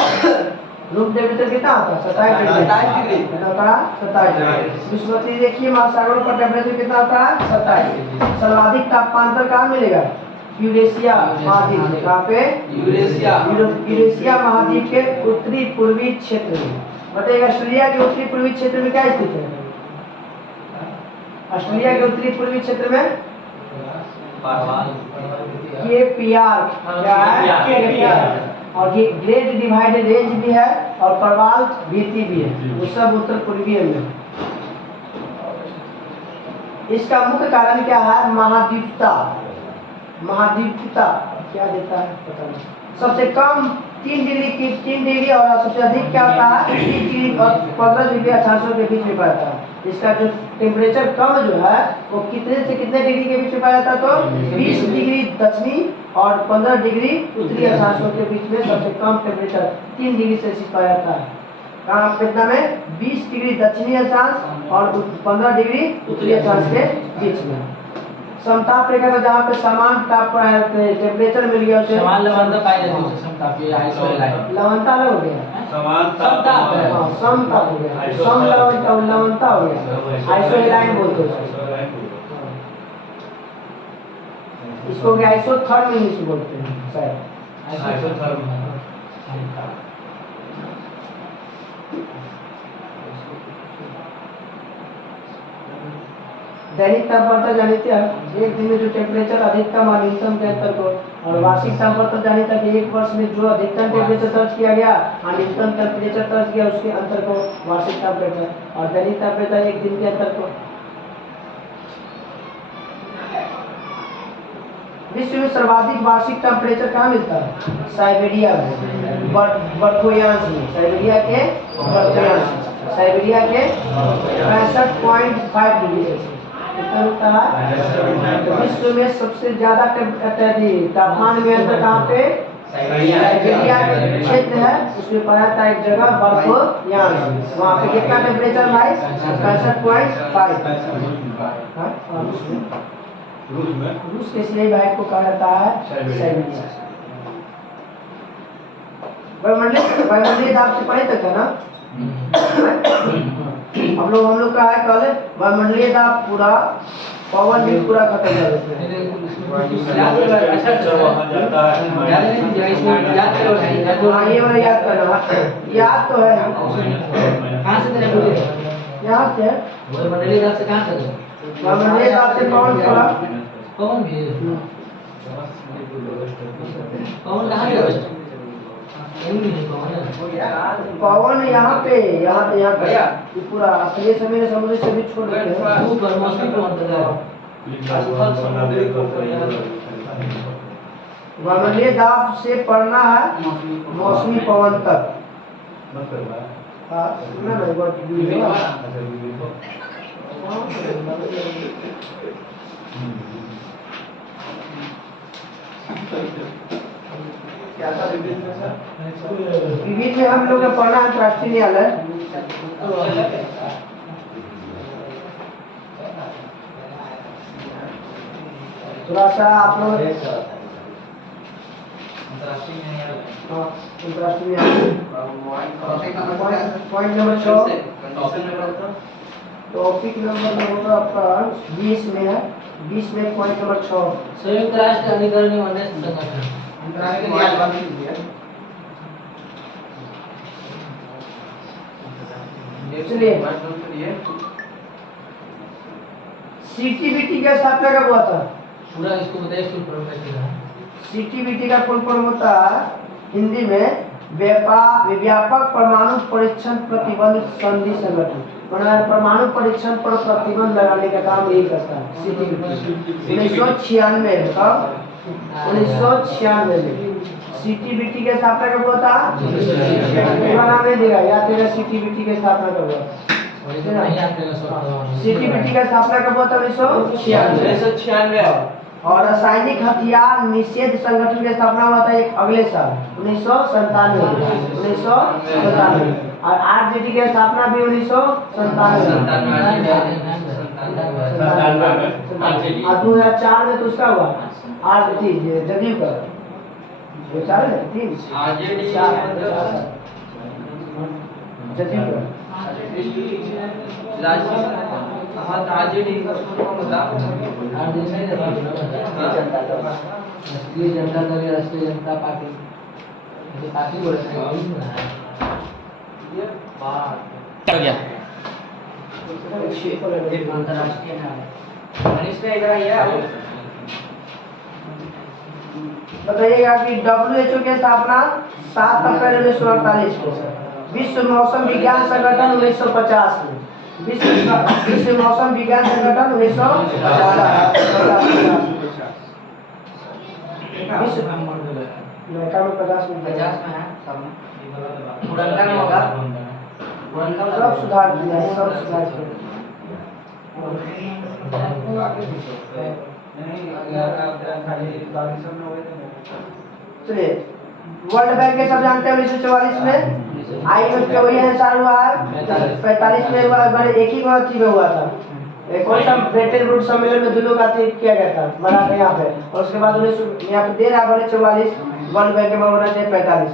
रूम टेम्परेचर कितना होता है? 27 डिग्री। कितना होता है? 27 डिग्री। विश्वती देखिए महासागरों का टेम्परेचर कितना होता है? 27 डिग्री। सर्वाधिक तापमान कहाँ मिलेगा? यूरेशिया महाद्वीप में। कहाँ पे? यूरेशिया महाद्वीप के उत्तरी पूर्वी क्षेत्र में। बताइए ऑस्ट्रेलिया के उत्तरी पूर्वी क्षेत्र में क्या स्थित है? ऑस्ट्रेलिया के उत्तरी पूर्वी क्षेत्र में केपीआर, क्या है? केपीआर। और ये ग्रेट डिवाइडेड रेंज भी है और प्रवाल भीति भी है, वो सब उत्तर पूर्वीय में। इसका मुख्य कारण क्या है? महाद्वीपता। महाद्वीपता क्या देता है पता नहीं। सबसे कम 3 डिग्री और सबसे अधिक क्या होता है? 30 डिग्री और 15 डिग्री 600 के बीच में पाता है। इसका जो टेम्परेचर कम जो है वो कितने से कितने डिग्री के बीच में पाया जाता है? तो 20 डिग्री दक्षिणी और 15 डिग्री उत्तरी अक्षांशों के बीच में सबसे कम टेम्परेचर 3 डिग्री सेल्सियस पाया जाता है। कहाँ कितना में? 20 डिग्री दक्षिणी अक्षांश और 15 डिग्री उत्तरी अक्षांश के बीच में। समताप रेखा का जहाँ पे समान टेम्परेचर मिल गया उसे लवणता पाई जाती है। समताप ये आइसो लाइन लवणता हो गया, समताप हो गया, सम लवणता हो गया, आइसोलाइन बोलते हैं इसको। आइसोथर्म इंग्लिश बोलते हैं शायद। दैनिक तापमान जानित एक दिन में जो टेम्परेचर अधिकतम और न्यूनतम के अंतर को, और वार्षिक तापमान जानित कि एक वर्ष में जो अधिकतम टेम्परेचर दर्ज किया गया और न्यूनतम टेम्परेचर दर्ज किया उसके अंतर को वार्षिक टेम्परेचर, और दैनिक तापमान एक दिन के अंतर को। विश्व में सर्वाधिक वार्षिक टेम्परेचर कहाँ मिलता है? साइबेरिया में, बर्फोयांश में। साइबेरिया के बर्फोयांश, साइबेरिया के 65.5 डिग्री सेल्सियस कितना होता है? विश्व में सबसे ज्यादा तापमान में अंतर कहाँ पे? साइबेरिया के क्षेत्र है, उसमें पाया जाता है एक जगह बर्फोयांश। वहाँ पे कितना टेम्परेचर भाई? 65.5। रूस के स्लेव भाई को कहा जाता है साइबेरिया। वायुमंडलीय दाब से पढ़े तक है ना? हम लोग का है कल वायुमंडलीय दाब पूरा, पवन भी पूरा खत्म कर देते हैं। ये वाला याद करना, याद तो है। कहाँ से यहाँ से वायुमंडलीय दाब से कहाँ से? वायुमंडलीय दाब से पवन पूरा, पवन भी पवन कहाँ से? पवन यहाँ पे ये पूरा असली समय समुद्र से भी छोड़ देते हैं। ऊपर मौसमी पवन कर रहा है। वायुमंडलीय दाब से पढ़ना है मौसमी पवन तक। सुना ना एक बार विविध में हम लोग पढ़ना अंतर्राष्ट्रीय न्यायालय। थोड़ा सा आप लोग अंतर्राष्ट्रीय न्यायालय पॉइंट नंबर 6, टॉपिक नंबर होगा आपका 20 में है। 20 में पॉइंट नंबर 6, संयुक्त राष्ट्र अधिकरणीय मध्यस्थ संगठन। चलिए, सीटीबीटी का स्थापना कब हुआ था? पूरा इसको बताइए फुल फॉर्म कैसे है? सीटीबीटी का फुल फॉर्म होता है हिंदी में व्यापक परमाणु परीक्षण प्रतिबंध संधि संगठन। परमाणु परीक्षण पर प्रतिबंध लगाने का काम यही करता है सीटीबीटी। 1996 में, कब? 1996 में सीटीबीटी की स्थापना कब हुआ था? पूरा नाम नहीं देगा, याद देगा सीटीबीटी की स्थापना कब हुआ था? सीटीबीटी का स्थापना कब हुआ था? 1996। और रासायनिक हथियार निषेध संगठन की स्थापना हुआ था एक अगले साल 1997। और आरजेडी की स्थापना भी 1997। और 2004 में तो उसका हुआ आरजेडी जदयू का 2004 में 3 आरजेडी जल्दी करो। राष्ट्रीय जनता दल या राष्ट्रीय जनता पार्टी, ऐसे पार्टी बोल रहे हैं। अंतर्राष्ट्रीय बताइएगा कि WHO की स्थापना 7 अप्रैल 1948 को, विश्व मौसम विज्ञान संगठन 1950 में, विश्व मौसम विज्ञान संगठन 1950 विश्व अमेरिका में 50 में है सब में। पुरनका में होगा, पुरनका में सब सुधार किया है, सब सुधार किया चलिए। वर्ल्ड बैंक के सब जानते हैं 1944 में, IMF का वही अनुसार हुआ है 45 में हुआ, एक ही अथी में हुआ था, कौन सा ब्रेटन वुड्स सम्मेलन में दोनों का किया गया था बना था यहाँ पे, और उसके बाद 1900 यहाँ पे दे रहा है 44, वर्ल्ड बैंक में होना चाहिए 45,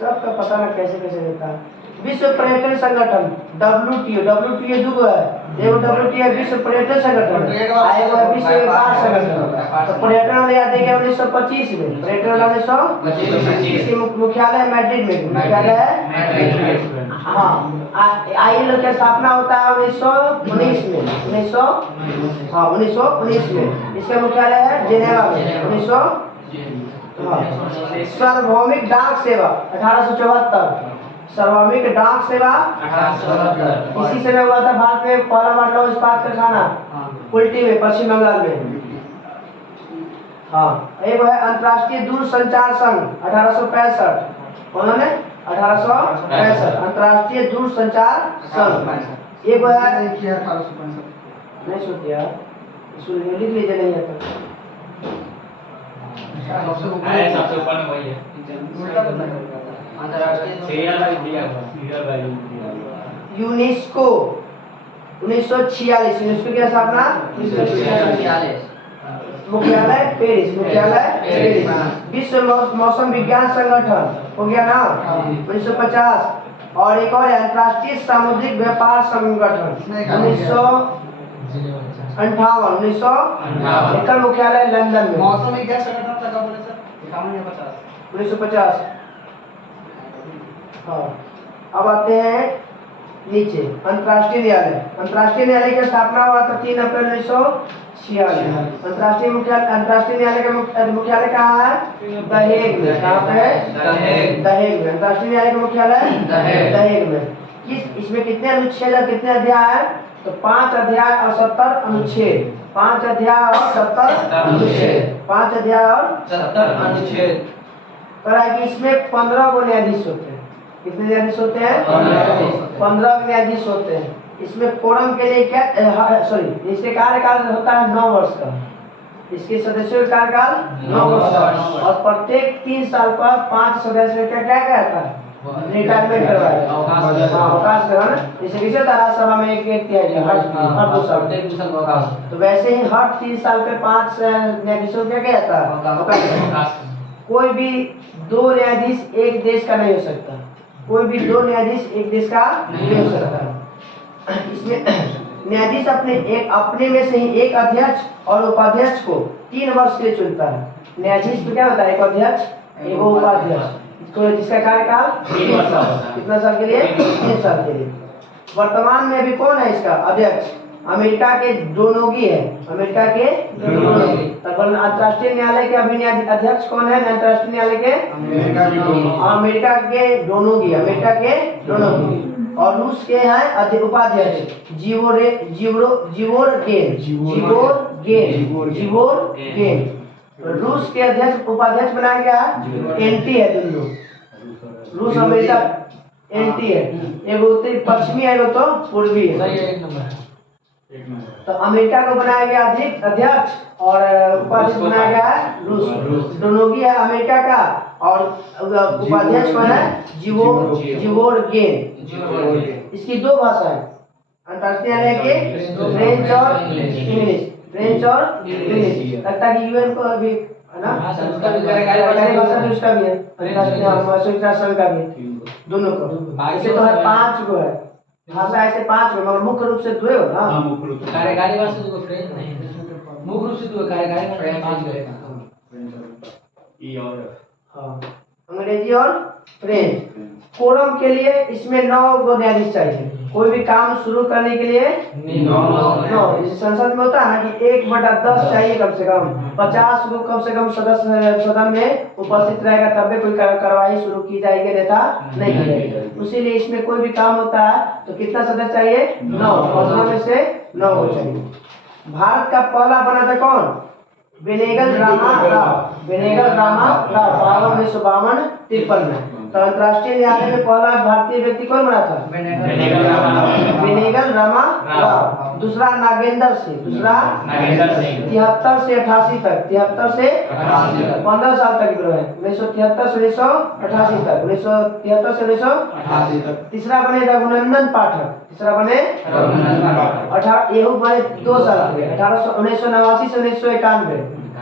सबका पता ना कैसे कैसे देता है। विश्व पर्यटन संगठन WTO दुगो है, एगो WTO विश्व पर्यटन संगठन, एगो विश्व व्यापार संगठन। तो पर्यटन वाले याद है 1925 में, पर्यटन वाला 1925, इसकी मुख्यालय मैड्रिड में, मुख्यालय है हाँ। ILO की स्थापना होता है 1919 में, 1919 में, इसका मुख्यालय है जेनेवा में 1900। सार्वभौमिक डाक सेवा 1874, सार्वभौमिक डाक सेवा इसी समय हुआ था। भारत में पहला बार लौह इस्पात कारखाना कुल्टी में, पश्चिम बंगाल में। हाँ, एक है अंतर्राष्ट्रीय दूरसंचार संघ 1865, उन्होंने 1865 अंतर्राष्ट्रीय दूरसंचार संघ। एक है नहीं सोचिए यार, लिख लीजिए नहीं है तो सबसे ऊपर में वही है। यूनेस्को 1946, यूनेस्को की स्थापना 1946, मुख्यालय पेरिस, मुख्यालय पेरिस। विश्व मौसम विज्ञान संगठन हो गया ना 1950, और एक और अंतर्राष्ट्रीय सामुद्रिक व्यापार संगठन 1958, इसका मुख्यालय लंदन में। मौसम विज्ञान संगठन का कब बोले सर? 1950। हाँ, अब आते हैं नीचे अंतर्राष्ट्रीय न्यायालय। अंतर्राष्ट्रीय न्यायालय की स्थापना हुआ था 3 अप्रैल 1946। अंतर्राष्ट्रीय न्यायालय का मुख्यालय कहाँ है? दहेग में। कहाँ पे है? दहेग में। अंतर्राष्ट्रीय न्यायालय का मुख्यालय दहेग में। इसमें कितने अनुच्छेद और कितने अध्याय है? तो 5 अध्याय और 70 अनुच्छेद, 5 अध्याय और 70 अनुच्छेद, 5 अध्याय और 70 अनुच्छेद। पर कि इसमें 15 गो न्यायाधीश होते हैं। कितने न्यायाधीश होते हैं? 15 न्यायाधीश होते हैं। इसमें कोरम के लिए क्या इसके कार्यकाल होता है 9 वर्ष का। इसके सदस्यों का कार्यकाल 9 वर्ष का, और प्रत्येक 3 साल पर 5 सदस्य का क्या कहता है? रिटायरमेंट करवाएगा, अवकाश कराना। जैसे किसी राज्यसभा में एक हर 2 साल, तो वैसे ही हर 3 साल पे 5 न्यायाधीशों क्या कहता है? अवकाश। कोई भी 2 न्यायाधीश एक देश का नहीं हो सकता, कोई भी 2 न्यायाधीश एक देश का नहीं हो सकता। इसमें न्यायाधीश अपने में से ही एक अध्यक्ष और उपाध्यक्ष को 3 वर्ष के लिए चुनता है। न्यायाधीश तो क्या होता है? एक अध्यक्ष, एक उपाध्यक्ष, जिसका कार्यकाल 3 साल। कितना साल के लिए? 3 साल के लिए। वर्तमान में अभी कौन है इसका अध्यक्ष? अमेरिका के डोनोगी है, अमेरिका के डोनोगी। तब अंतर्राष्ट्रीय न्यायालय के अभी अध्यक्ष कौन है? अंतर्राष्ट्रीय न्यायालय के अमेरिका के डोनोगी, अमेरिका के डोनोगी। और रूस के हैं उपाध्यक्ष जीवोरगेन। रूस के अध्यक्ष उपाध्यक्ष बनाया गया एंटी है, दोनों रूस अमेरिका एंटी है, एगो उत्तरी पश्चिमी है, एगो तो पूर्वी है। तो अमेरिका को बनाया गया अध्यक्ष और उपाध्यक्ष बनाया गया है रूस। डोनोगी है अमेरिका का, और उपाध्यक्ष कौन है? जीवोरगेन। इसकी 2 भाषा है अंतर्राष्ट्रीय न्यायालय के, फ्रेंच और इंग्लिश, फ्रेंच और इंग्लिश। लगता है कि UN को अभी है ना, सरकारी भाषा भी उसका भी है, अंतर्राष्ट्रीय संघ का भी। दोनों को ऐसे तो है 5 गो है भाषा ऐसे 5 गो मगर मुख्य रूप से 2 हो ना हाँ मुख्य रूप से कार्यकारी भाषा जो फ्रेंच नहीं मुख्य रूप से तो कार्यकारी में 5 गए ई और हाँ अंग्रेजी और फ्रेंच कोरम के लिए इसमें 9 गो न्यायाधीश चाहिए कोई भी काम शुरू करने के लिए 9 इस संसद में होता है ना कि 1/10 चाहिए कम से कम 50 गो कम से कम सदस्य सदन में उपस्थित रहेगा तब भी कोई कार्रवाई शुरू की जाएगी नेता नहीं करेगा इसीलिए इसमें कोई भी काम होता है तो कितना सदस्य चाहिए 9 और 9 में से 9 हो चाहिए भारत का पहला बना था कौन बेनेगल रामा राव 1952-53 में तो अंतर्राष्ट्रीय न्यायालय में पहला भारतीय व्यक्ति कौन बना था बेनेगल रामा राव दूसरा नागेंद्र सिंह 73 से 88 तक 73 से 15 साल तक गिरो है 1973 से 1988 तक 1973 से 1988 तक तीसरा बने रघुनंदन पाठक तीसरा बने 18 ये बने 2 साल के 1989 से 1991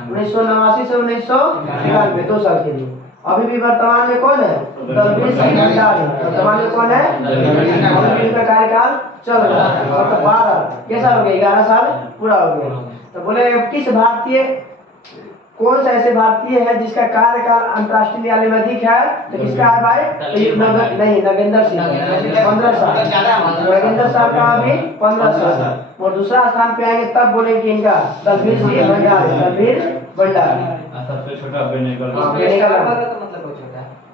1989 से 1991 2 साल के लिए अभी भी वर्तमान में कौन है दलबीर सिंह भंडारी वर्तमान में कौन है अभी भी इनका कार्यकाल चल रहा है और तो 12 कैसा हो गया 11 साल पूरा हो गया तो बोले किस भारतीय कौन सा ऐसे भारतीय है जिसका कार्यकाल अंतर्राष्ट्रीय न्यायालय में अधिक है तो किसका है भाई नहीं नगेंद्र सिंह 15 साल नगेंद्र साहब का अभी 15 साल और दूसरा स्थान पे आएंगे तब बोलेंगे इनका दलबीर सिंह भंडारी सबसे छोटा बेनेगल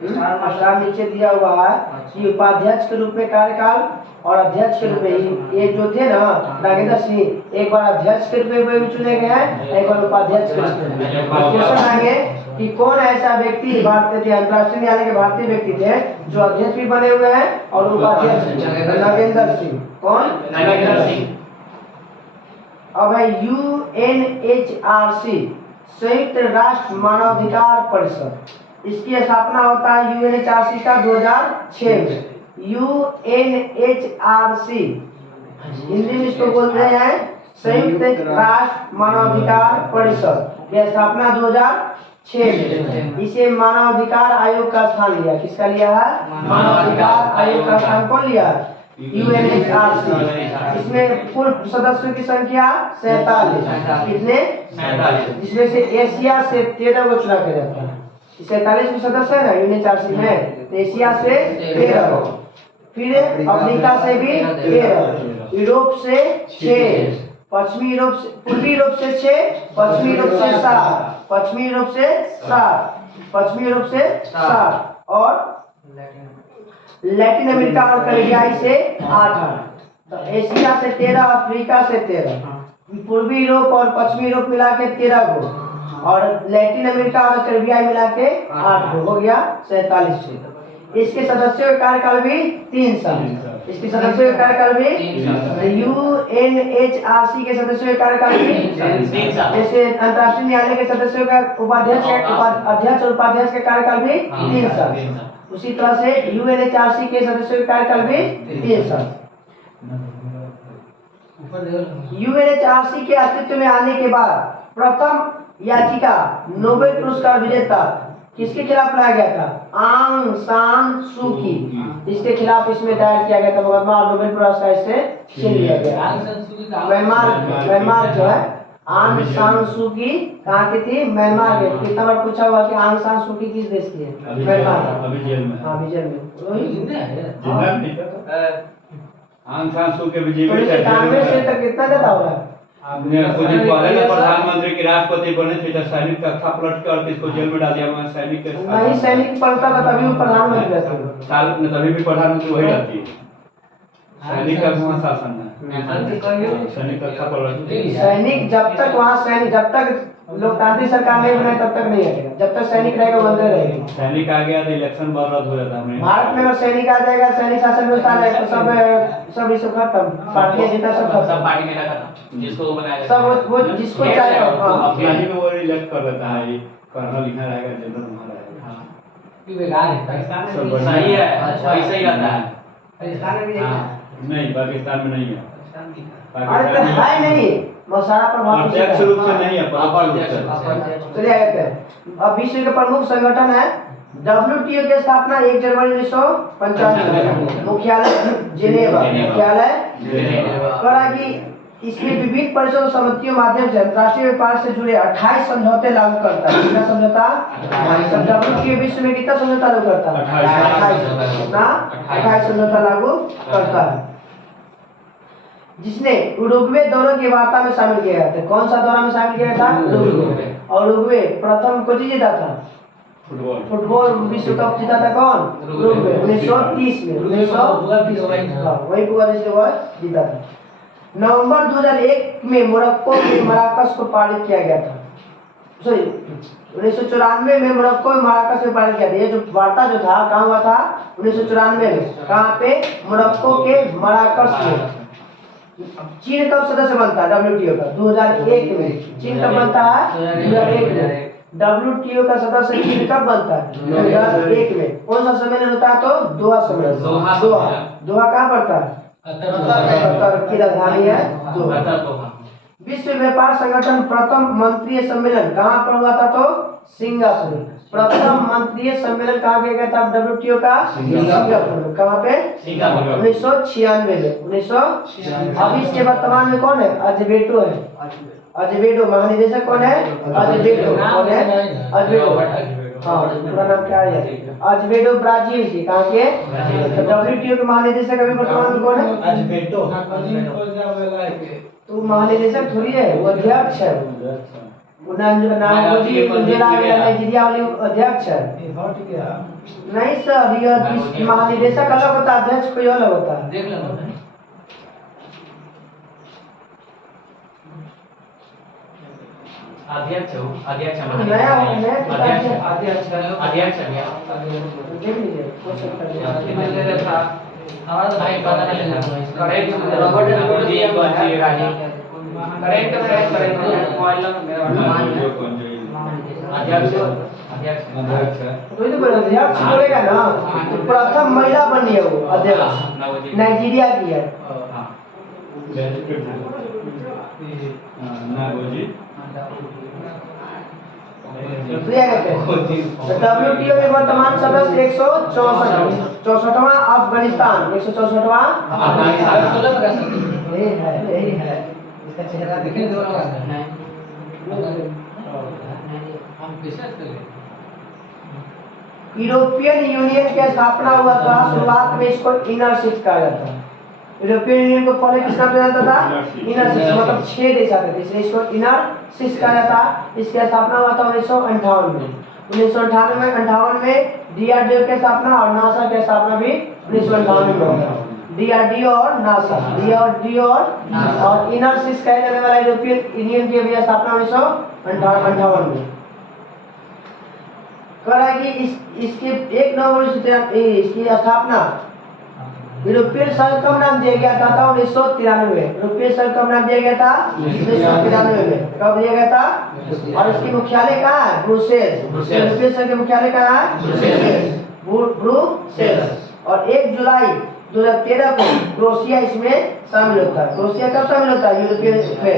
स्टार नीचे दिया हुआ है कि उपाध्यक्ष के रूप में कार्यकाल और अध्यक्ष के रूप में ये जो थे ना नागेंद्र सिंह एक बार अध्यक्ष के रूप में चुने गए हैं एक बार उपाध्यक्ष के रूप में क्वेश्चन आएंगे कि कौन ऐसा व्यक्ति भारतीय अंतर्राष्ट्रीय न्यायालय के भारतीय व्यक्ति थे जो अध्यक्ष भी बने हुए हैं और उपाध्यक्ष नागेंद्र सिंह कौन नागेंद्र सिंह अब है UNHRC संयुक्त राष्ट्र मानवाधिकार परिषद इसकी स्थापना होता है UNHRC का 2006 में UNHRC हिंदी में इसको बोलते हैं संयुक्त राष्ट्र मानवाधिकार परिषद की स्थापना 2006 में इसे मानवाधिकार आयोग का स्थान लिया किसका लिया है मानवाधिकार आयोग का स्थान कौन लिया UNHRC इसमें कुल सदस्यों की संख्या 47 कितने जिसमें से एशिया से 13 को चुना किया जाता है 47 सदस्य है ना UNHRC में तो एशिया से 13 फिर अफ्रीका से भी 13 यूरोप से 6 पश्चिमी यूरोप से पूर्वी यूरोप से 6 पश्चिमी यूरोप से 7 पश्चिमी यूरोप से 7 पश्चिमी यूरोप से 7 और लैटिन अमेरिका और कैरिबियाई से 8 तो एशिया से 13 अफ्रीका से 13 पूर्वी यूरोप और पश्चिमी यूरोप मिला के 13 गो और लैटिन अमेरिका और कैरिबियाई मिला के 8 गो हो गया 47 इसके सदस्यों का कार्यकाल भी 3 साल इसके सदस्यों का कार्यकाल भी UNHRC के सदस्यों का कार्यकाल भी 3 साल जैसे अंतर्राष्ट्रीय न्यायालय के सदस्यों का अध्यक्ष और उपाध्यक्ष का कार्यकाल भी 3 साल उसी तरह से UNHRC के सदस्यों का कार्यकाल भी 3 साल UNHRC के अस्तित्व में आने के बाद प्रथम याचिका नोबेल पुरस्कार विजेता किसके खिलाफ लाया गया था आंग सान सू की इसके खिलाफ इसमें दायर किया गया था मुकदमा और नोबेल पुरस्कार इससे छीन लिया गया म्यांमार जो है आंग सान सू की कहाँ की थी म्यांमार के कितना बार पूछा हुआ कि आंग सान सू की किस देश की है म्यांमार अभी जेल में हाँ जेल में आंग सान सू के विजय से तक कितना ज्यादा हो रहा है कुछ दिन पहले ना प्रधानमंत्री की राष्ट्रपति बने थे जब सैनिक तख्ता पलट कर इसको जेल में डाल दिया वहाँ सैनिक के नहीं सैनिक पलटा था तभी वो प्रधानमंत्री रहते साल में तभी भी प्रधानमंत्री वही रहती है सैनिक का वहाँ शासन है सैनिक तख्ता पलट सैनिक जब तक वहाँ सैनिक जब तक लोकतांत्रिक सरकार नहीं बने तब तक नहीं हटेगा जब तक सैनिक रहेगा मंत्री रहेगा सैनिक आ गया तो इलेक्शन बर्बाद हो जाता है भारत में अगर सैनिक आ जाएगा सैनिक शासन व्यवस्था आ जाएगा तो सब इसे खत्म पार्टी जितना सब पार्टी में खत्म जिसको बनाया सब वो जिसको चाहे अपना ही में वो इलेक्ट कर देता है ये कर्नल यहाँ रहेगा जनरल वहाँ रहेगा ये बेकार है पाकिस्तान सब में बढ़िया। सही है ऐसा ही रहता है पाकिस्तान में भी नहीं पाकिस्तान में नहीं है अरे तो है नहीं मौसारा प्रभाव प्रत्यक्ष रूप से नहीं है परोक्ष रूप से चलिए आगे अब विश्व के प्रमुख संगठन है WTO की स्थापना 1 जनवरी 1995 मुख्यालय जिनेवा करा कि इसमें विभिन्न परिषद और समितियों माध्यम से अंतर्राष्ट्रीय व्यापार से जुड़े 28 समझौते लागू करता है। कितना समझौता? WTO विश्व में कितना समझौता लागू करता है? 28 समझौता लागू करता है, जिसने उरुग्वे दौरे की वार्ता में शामिल किया गया था। कौन सा दौरा में शामिल किया था? उरुग्वे। और उरुग्वे प्रथम को जीता था फुटबॉल विश्व कप जीता था कौन? उरुग्वे 1930 में। वही पूरा देश वो जीता था। नवंबर 2001 में मोरक्को में मराकश को पारित किया गया था। सॉरी 1994 में मोरक्को में मराकश में पारित किया था। ये जो वार्ता जो था कहाँ हुआ था? 1994 में। कहाँ पे? मोरक्को के मराकश में। चीन कब सदस्य बनता है WTO का? 2001 में। चीन कब बनता है? 2001 में। WTO का सदस्य चीन कब बनता है? 2001 में। कौन सा सम्मेलन होता है? तो दोहा सम्मेलन। दोहा कहाँ पड़ता है? कतर की राजधानी है दोहा। विश्व व्यापार संगठन प्रथम मंत्रिय सम्मेलन कहाँ पर हुआ था? तो सिंगापुर। प्रथम मंत्रिय सम्मेलन कहाँ पे गया था WTO का? सिंगापुर में। कहाँ पे? 1996 में। 1900 अब इसके वर्तमान में कौन है? अजवेटो है। अजवेडो महानिदेशक कौन है? अजवेडो कौन है? अजवेडो। हाँ पूरा नाम क्या है? अजवेडो ब्राजील के। कहाँ के? WTO के महानिदेशक अभी वर्तमान में कौन है? अजवेडो। तो महानिदेशक थोड़ी है, वो अध्यक्ष है। नाइजीरिया वाली अध्यक्ष है। नहीं सर, ये महानिदेशक अलग होता है, अध्यक्ष कोई अलग होता है। देख लो अध्यक्ष नया देख लीजिए हमारा तो भाई पता नहीं लगा करेक्ट तो अध्यक्ष बोलेगा ना, तो प्रथम महिला बनी है वो अध्यक्ष, नाइजीरिया की है। WTO में वर्तमान सदस्य 164वां अफगानिस्तान, 164वां यही है। इसका चेहरा देखें देखें। दो लोग हैं हम कैसे चले यूरोपियन यूनियन की स्थापना हुआ था। शुरुआत में इसको इनर सिक्स कहा जाता है। यूरोपियन यूनियन को पहले किस नाम से जाता था? Inner six. मतलब 6 देश आते थे, इसलिए इसको इनर सिक्स कहा जाता है। इसकी स्थापना हुआ था 1958 में। 1958 में DRDO की स्थापना और नासा की स्थापना भी 1958 में हुआ था। DRDO और नासा, DRDO और इनर सिक्स कहे जाने वाला यूरोपियन यूनियन की भी स्थापना 1958 में करा कि इसके 1 नवंबर इसकी स्थापना यूरोपियन संघ कब नाम दिया गया था? 1993 में। यूरोपियन संघ कब नाम दिया गया था? 1993 में। कब दिया गया था? और इसकी मुख्यालय कहाँ है? ब्रुसेल्स। यूरोपियन संघ के मुख्यालय कहाँ है? ब्रुसेल्स। और 1 जुलाई 2013 को क्रोएशिया इसमें शामिल होता है। क्रोएशिया कब शामिल होता है? यूरोपियन में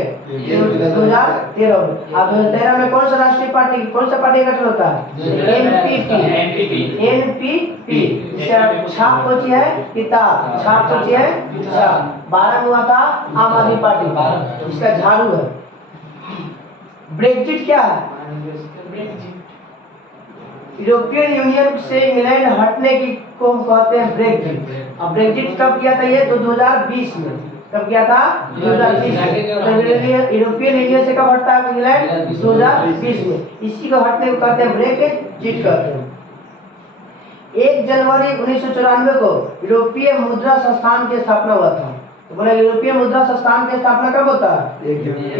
2013 में। अब 2013 में कौन सा राष्ट्रीय पार्टी, कौन सा पार्टी गठन होता है? NPP। इसका छाप कौन है? किताब। छाप कौन है? किताब। 12 में हुआ था आम आदमी पार्टी, इसका झाड़ू है। ब्रेक्जिट क्या है? यूरोपियन यूनियन से इंग्लैंड हटने की को हम कहते हैं ब्रेक्जिट। अब ब्रेक्जिट कब किया था? ये तो 2020 में। कब किया था? 2020 में। यूरोपियन यूनियन से कब हटता है इंग्लैंड? 2020 में। इसी को हटने को कहते हैं ब्रेक्जिट कहते हैं। 1 जनवरी 1994 को यूरोपीय मुद्रा संस्थान की स्थापना हुआ था। तो बोला यूरोपीय मुद्रा संस्थान की स्थापना कब होता है?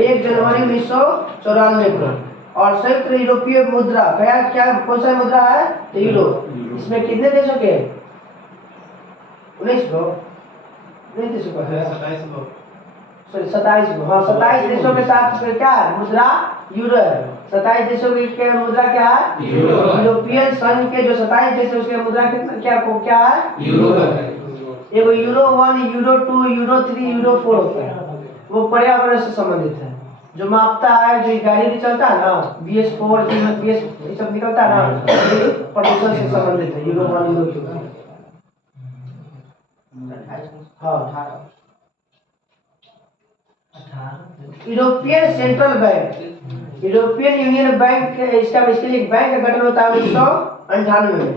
1 जनवरी 1994 को। और संयुक्त यूरोपीय मुद्रा क्या कौन सा मुद्रा है? तो यूरो। इसमें कितने देशों के? 19 को 27 को। हाँ 27 देशों के साथ क्या है? मुद्रा यूरो है। 27 देशों की मुद्रा क्या है? यूरोपियन संघ के जो 27 देश है उसके मुद्रा क्या है? यूरो है। एगो यूरो 1, यूरो 2, यूरो 3, यूरो 4 होता है। वो पर्यावरण से संबंधित है। जो मापता है, जो गाड़ी भी चलता है ना, BS4 BS ये सब निकलता है ना, ये प्रदूषण से संबंधित है, यूरो 1 यूरो 2। हाँ, European central bank, European union bank, इसका इसके एक बैंक का गठन होता है 1998 में।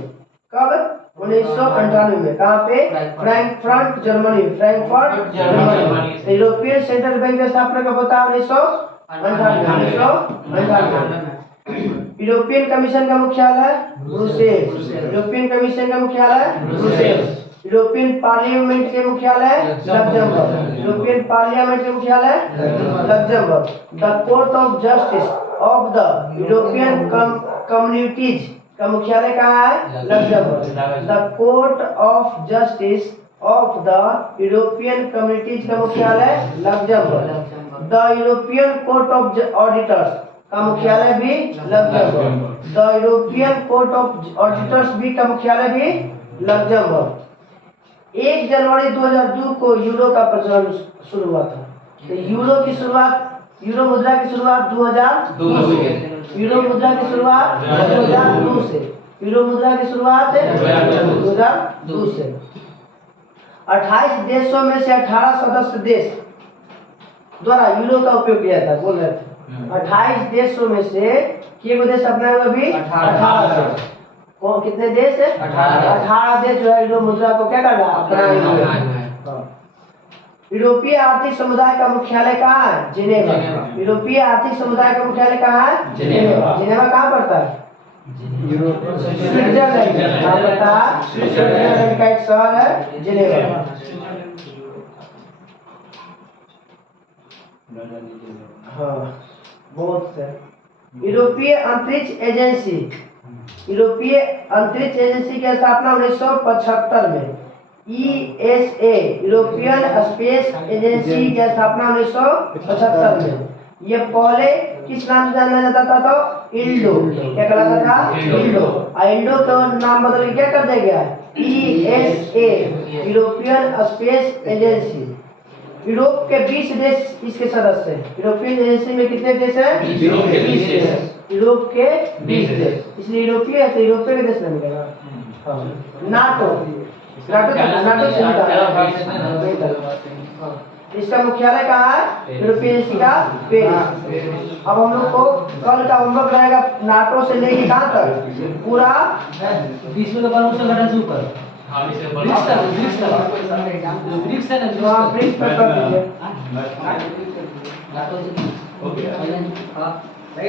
कब? 1998 में। कहाँ पे? Frankfurt Germany, Frankfurt Germany. European central bank की स्थापना कब होता है? 1998 में। यूरोपियन कमीशन का मुख्यालय ब्रुसेल्स, यूरोपियन कमीशन का मुख्यालय ब्रुसेल्स। यूरोपियन पार्लियामेंट के मुख्यालय लक्जमबर्ग, यूरोपियन पार्लियामेंट के मुख्यालय Luxembourg. The court of justice of the European communities का मुख्यालय कहाँ है? Luxembourg. The court of justice of the European communities का मुख्यालय Luxembourg. The European court of auditors का मुख्यालय भी Luxembourg. The European court of auditors भी का मुख्यालय भी लक्जमबर्ग। 1 जनवरी 2002 को यूरो का प्रचलन शुरू हुआ था। तो यूरो की शुरुआत, यूरो मुद्रा की शुरुआत 2002 से, यूरो मुद्रा की शुरुआत 2002 से, यूरो मुद्रा की शुरुआत 2002 से। 28 देशों में से 18 सदस्य देश द्वारा यूरो का उपयोग किया था, बोल रहे थे। 28 देशों में से कितने देश अपनाए हुए? अभी 18 देश। कौन कितने देश है? 18 देश जो है यूरो मुद्रा को क्या कर रहा है? अपनाए हुए हैं। यूरोपीय आर्थिक समुदाय का मुख्यालय कहाँ है? जिनेवा। यूरोपीय आर्थिक समुदाय का मुख्यालय कहाँ है? जिनेवा। जिनेवा कहाँ पड़ता है? स्विट्जरलैंड। कहाँ पड़ता है? स्विट्जरलैंड का एक शहर है जिनेवा। हाँ, बहुत है। यूरोपीय अंतरिक्ष एजेंसी, यूरोपीय अंतरिक्ष एजेंसी की स्थापना 1975 में। ESA यूरोपियन स्पेस एजेंसी की स्थापना 1975 में। ये पहले किस नाम से जाना जाता था? तो इल्डो। क्या कहलाता था? इल्डो। इल्डो का नाम बदल के क्या कर दिया गया? ESA European space agency. Europe के 20 देश इसके सदस्य हैं। यूरोपियन एजेंसी में कितने देश हैं? 20 देश। यूरोप के 20 देश, इसलिए यूरोपीय है तो यूरोपीय के देश में मिलेगा। नाटो, नाटो से इसका मुख्यालय कहाँ है? यूरोपीय एजेंसी का पेरिस। अब हम लोग को कल का होमवर्क रहेगा नाटो से लेके कहाँ तक? पूरा विश्व का प्रमुख संगठन से ऊपर ब्रिक्स है ना, ब्रिक्स पर कर दीजिए। नाटो से ओके। हाँ मैं